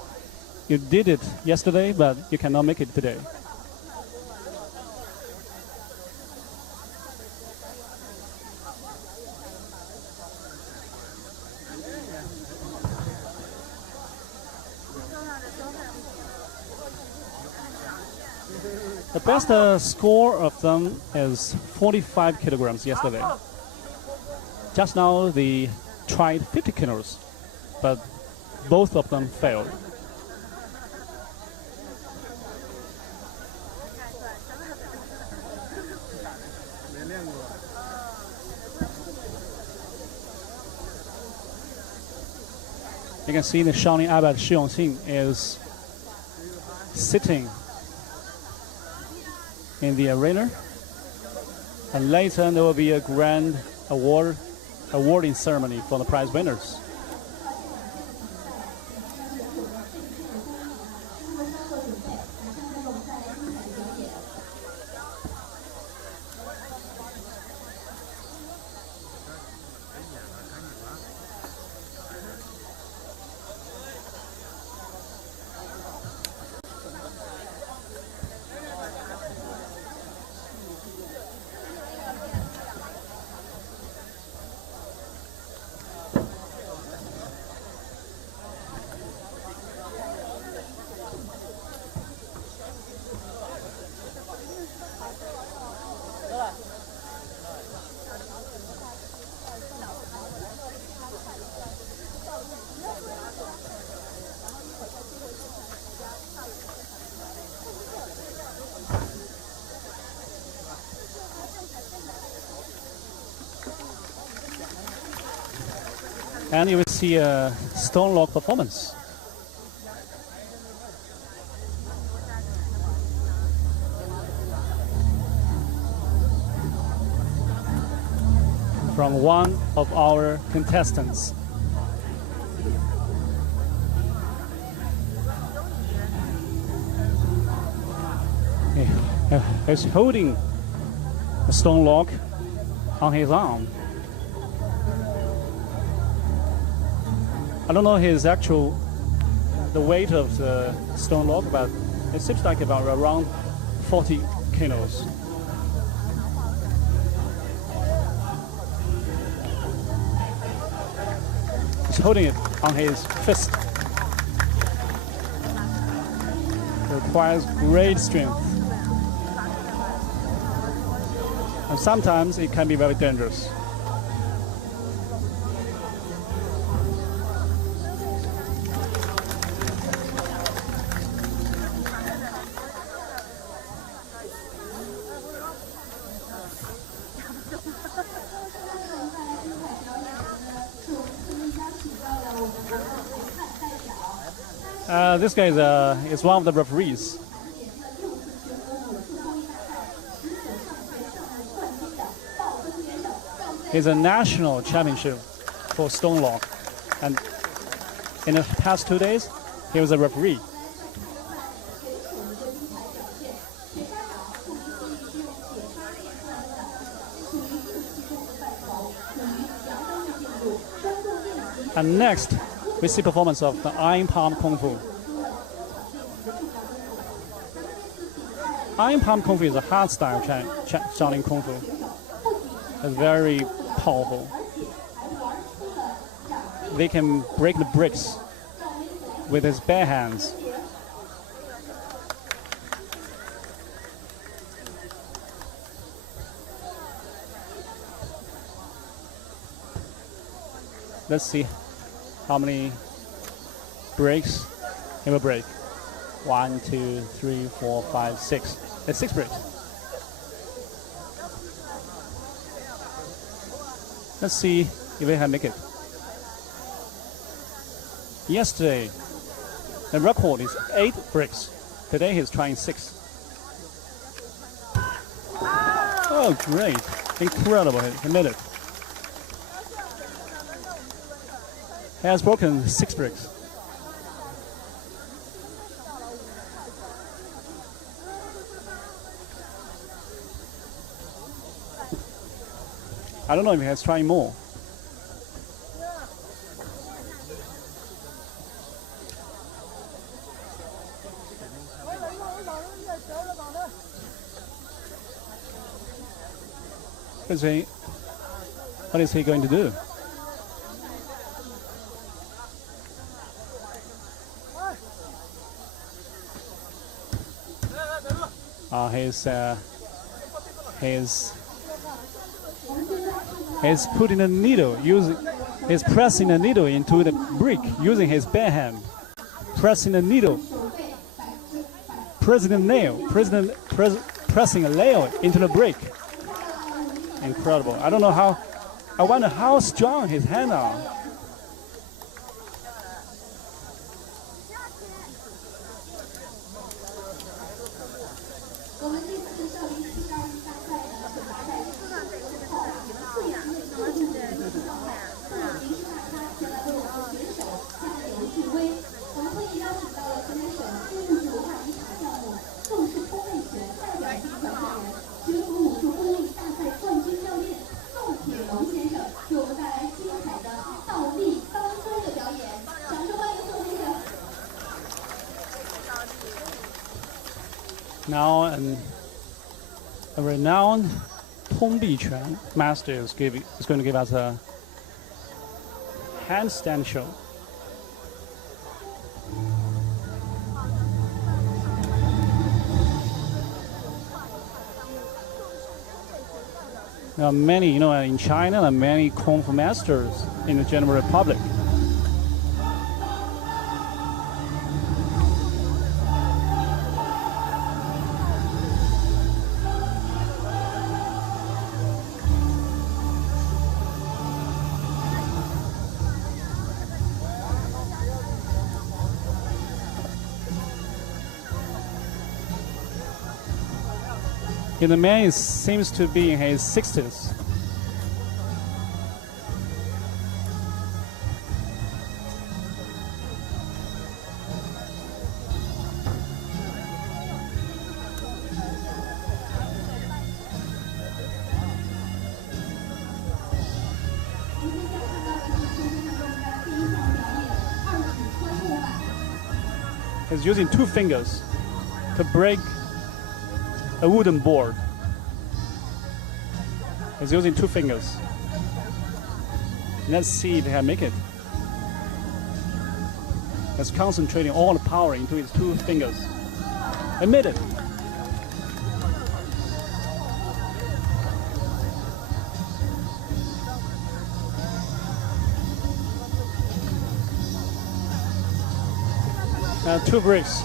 you did it yesterday, but you cannot make it today. The best score of them is 45 kilograms yesterday. Just now they tried 50 kilos, but both of them failed. You can see the Shaolin abbot Shi Yongxing is sitting in the arena, and later there will be a grand awarding ceremony for the prize winners. And you will see a stone lock performance. From one of our contestants. He's holding a stone log on his arm. I don't know the weight of the stone log, but it seems like about around 40 kilos. He's holding it on his fist. It requires great strength. And sometimes it can be very dangerous. This guy is one of the referees. He's a national championship for stone lock, and in the past 2 days, he was a referee. And next, we see performance of the Iron Palm Kung Fu. Iron Palm Kung Fu is a hard style Shaolin Kung Fu. It's very powerful. They can break the bricks with his bare hands. Let's see how many breaks he will break. 1, 2, 3, 4, 5, 6. There's 6 breaks. Let's see if he can make it. Yesterday, the record is 8 breaks. Today he's trying 6. Oh, great. Incredible. He made it. He has broken 6 bricks. I don't know if he has tried more. What is he going to do? He's putting a needle, he's pressing a needle into the brick using his bare hand. Pressing a needle, pressing a nail into the brick. Incredible. I don't know how, I wonder how strong his hands are. Now, a renowned Tongbi Quan master is going to give us a handstand show. There are many, in China, there are many Kung Fu masters in the General Republic. And the man seems to be in his 60s. He's using 2 fingers to break a wooden board. He's using 2 fingers. Let's see if he can make it. He's concentrating all the power into his 2 fingers. He made it. Now 2 bricks.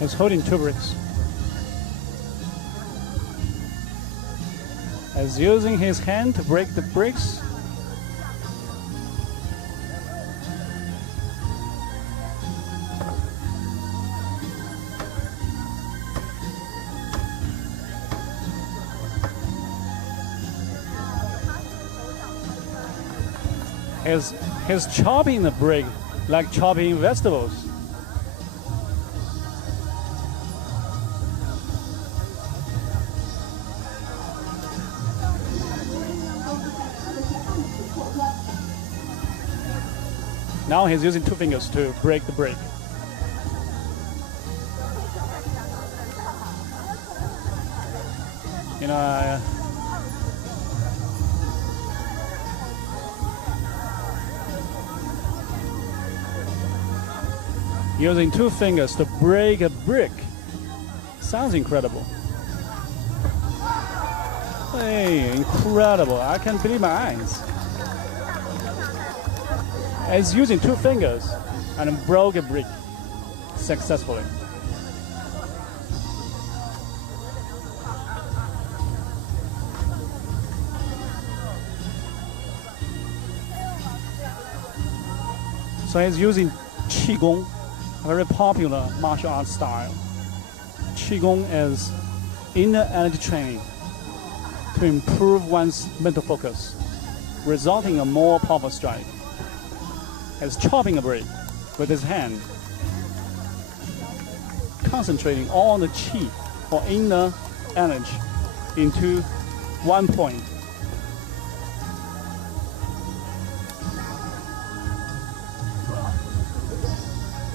He's holding 2 bricks. He's using his hand to break the bricks. He's chopping the brick like chopping vegetables. Now he's using 2 fingers to break the brick. You know, using 2 fingers to break a brick. Sounds incredible. Hey, incredible. I can't believe my eyes. He's using 2 fingers and broke a brick successfully. So he's using Qigong, a very popular martial arts style. Qigong is inner energy training to improve one's mental focus, resulting in a more powerful strike. He's chopping a brick with his hand, concentrating all the qi or inner energy into one point.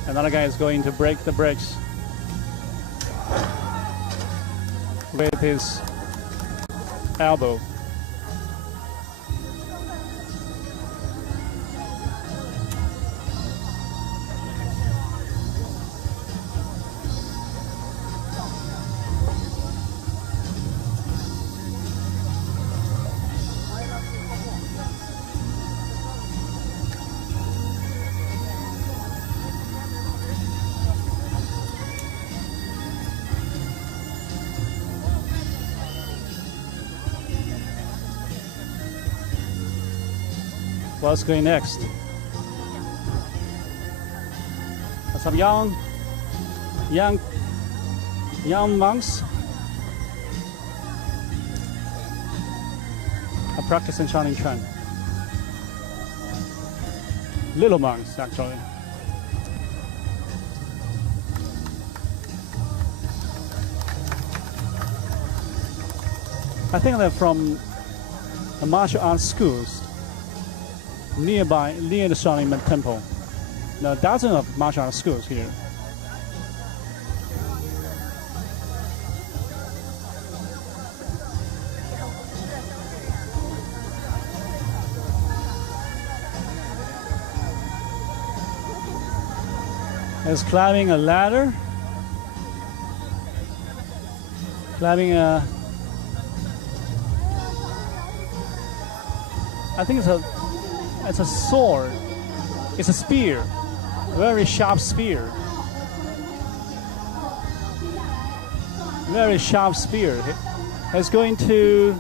Another guy is going to break the bricks with his elbow. What's going next? Some young monks are practicing Shaolin Chuan. Little monks, actually. I think they're from the martial arts schools near the Shaolin Temple. There are dozens of martial arts schools here. He's climbing a ladder, climbing a, I think it's a sword. It's a spear, a very sharp spear. Very sharp spear. He's going to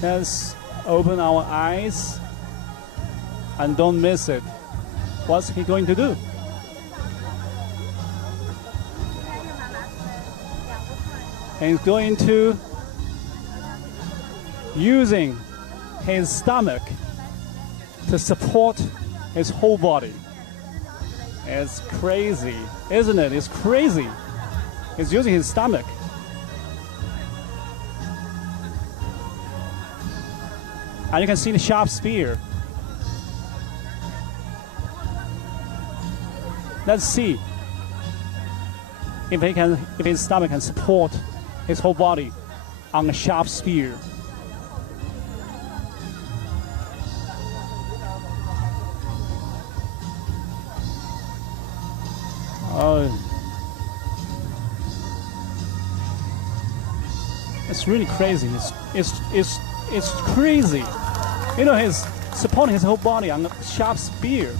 Let's open our eyes and don't miss it. What's he going to do? He's going to using his stomach to support his whole body. It's crazy, isn't it? It's crazy. He's using his stomach. And you can see the sharp spear. Let's see if his stomach can support his whole body on a sharp spear. Oh, it's really crazy. It's crazy. You know, he's supporting his whole body on a sharp spear.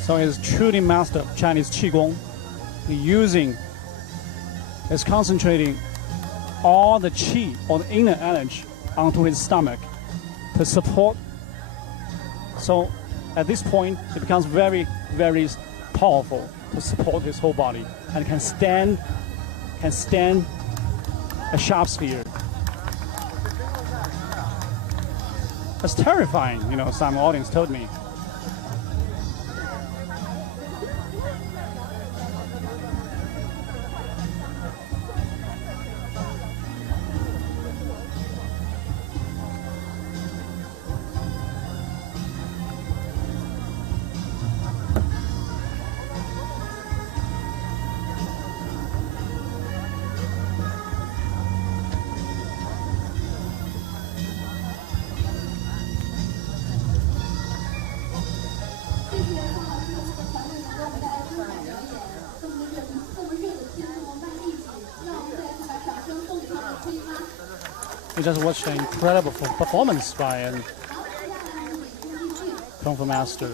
So he's truly master of Chinese Qigong. He's concentrating all the qi or the inner energy onto his stomach to support. So at this point, it becomes very, very powerful to support his whole body and can stand a sharp spear. That's terrifying, you know, some audience told me. We just watched an incredible performance by a Kung Fu master.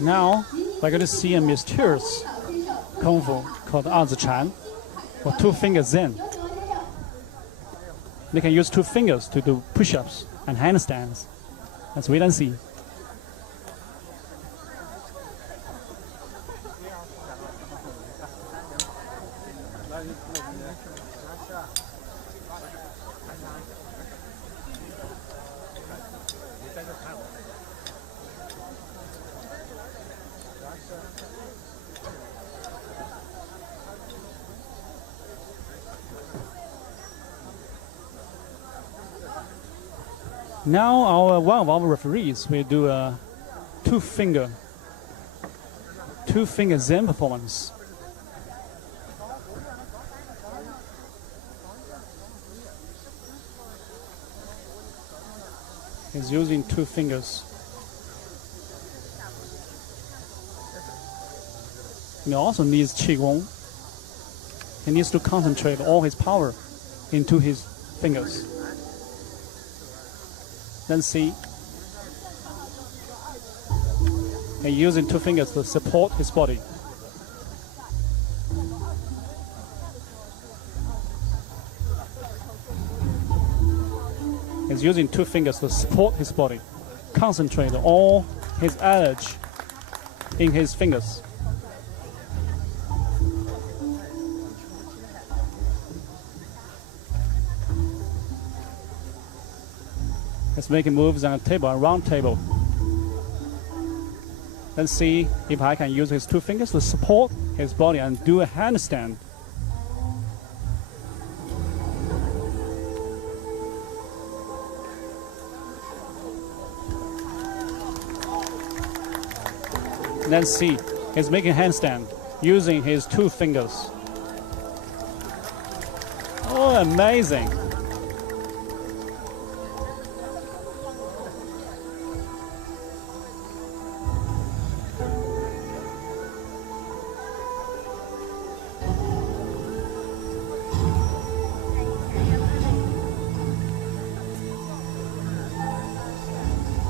Now we're going to see a mysterious Kung Fu called Chan, or two finger Zen. They can use two fingers to do push-ups and handstands. Let's wait and see. Now one of our referees will do a two finger Zen performance. He's using two fingers. He also needs Qigong. He needs to concentrate all his power into his fingers. Then see, and using two fingers to support his body. He's using two fingers to support his body, concentrate all his energy in his fingers. He's making moves on a table, a round table. Let's see if I can use his two fingers to support his body and do a handstand. Let's see, he's making handstand using his two fingers. Oh, amazing.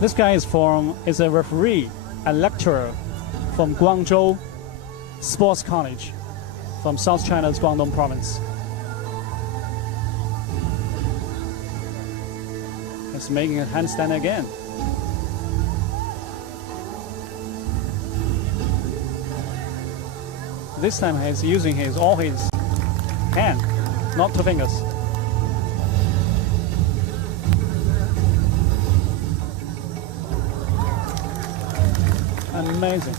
This guy is a referee and lecturer from Guangzhou Sports College from South China's Guangdong province. He's making a handstand again. This time he's using all his hand, not 2 fingers. Amazing.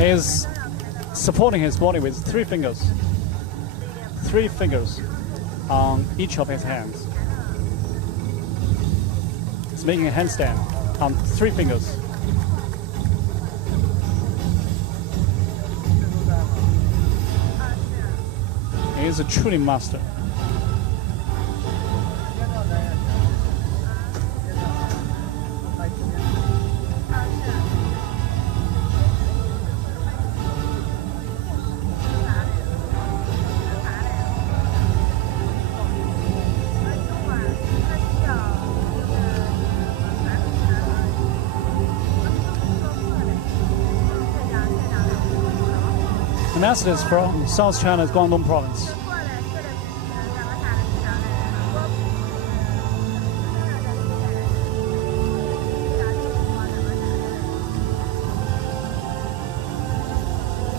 He's supporting his body with 3 fingers. 3 fingers on each of his hands. He's making a handstand on 3 fingers. He is a truly master. The master is from South China's Guangdong province.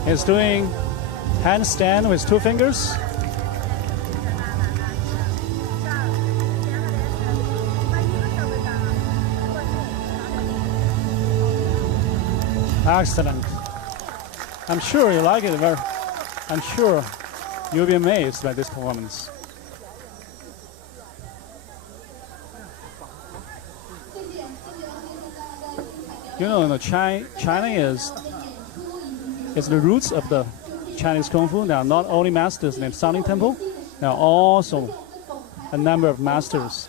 He's doing handstand with 2 fingers. Excellent. I'm sure you like it. I'm sure you'll be amazed by this performance. You know, China is the roots of the Chinese Kung Fu. There are not only masters named Shaolin Temple, there are also a number of masters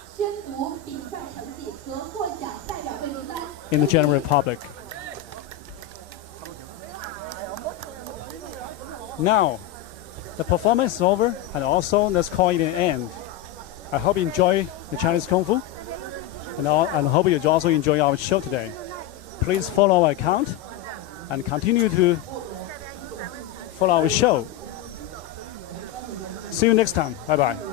in the General Republic. Now, the performance is over, and also let's call it an end. I hope you enjoy the Chinese Kung Fu, and I hope you also enjoy our show today. Please follow our account and continue to follow our show. See you next time. Bye-bye.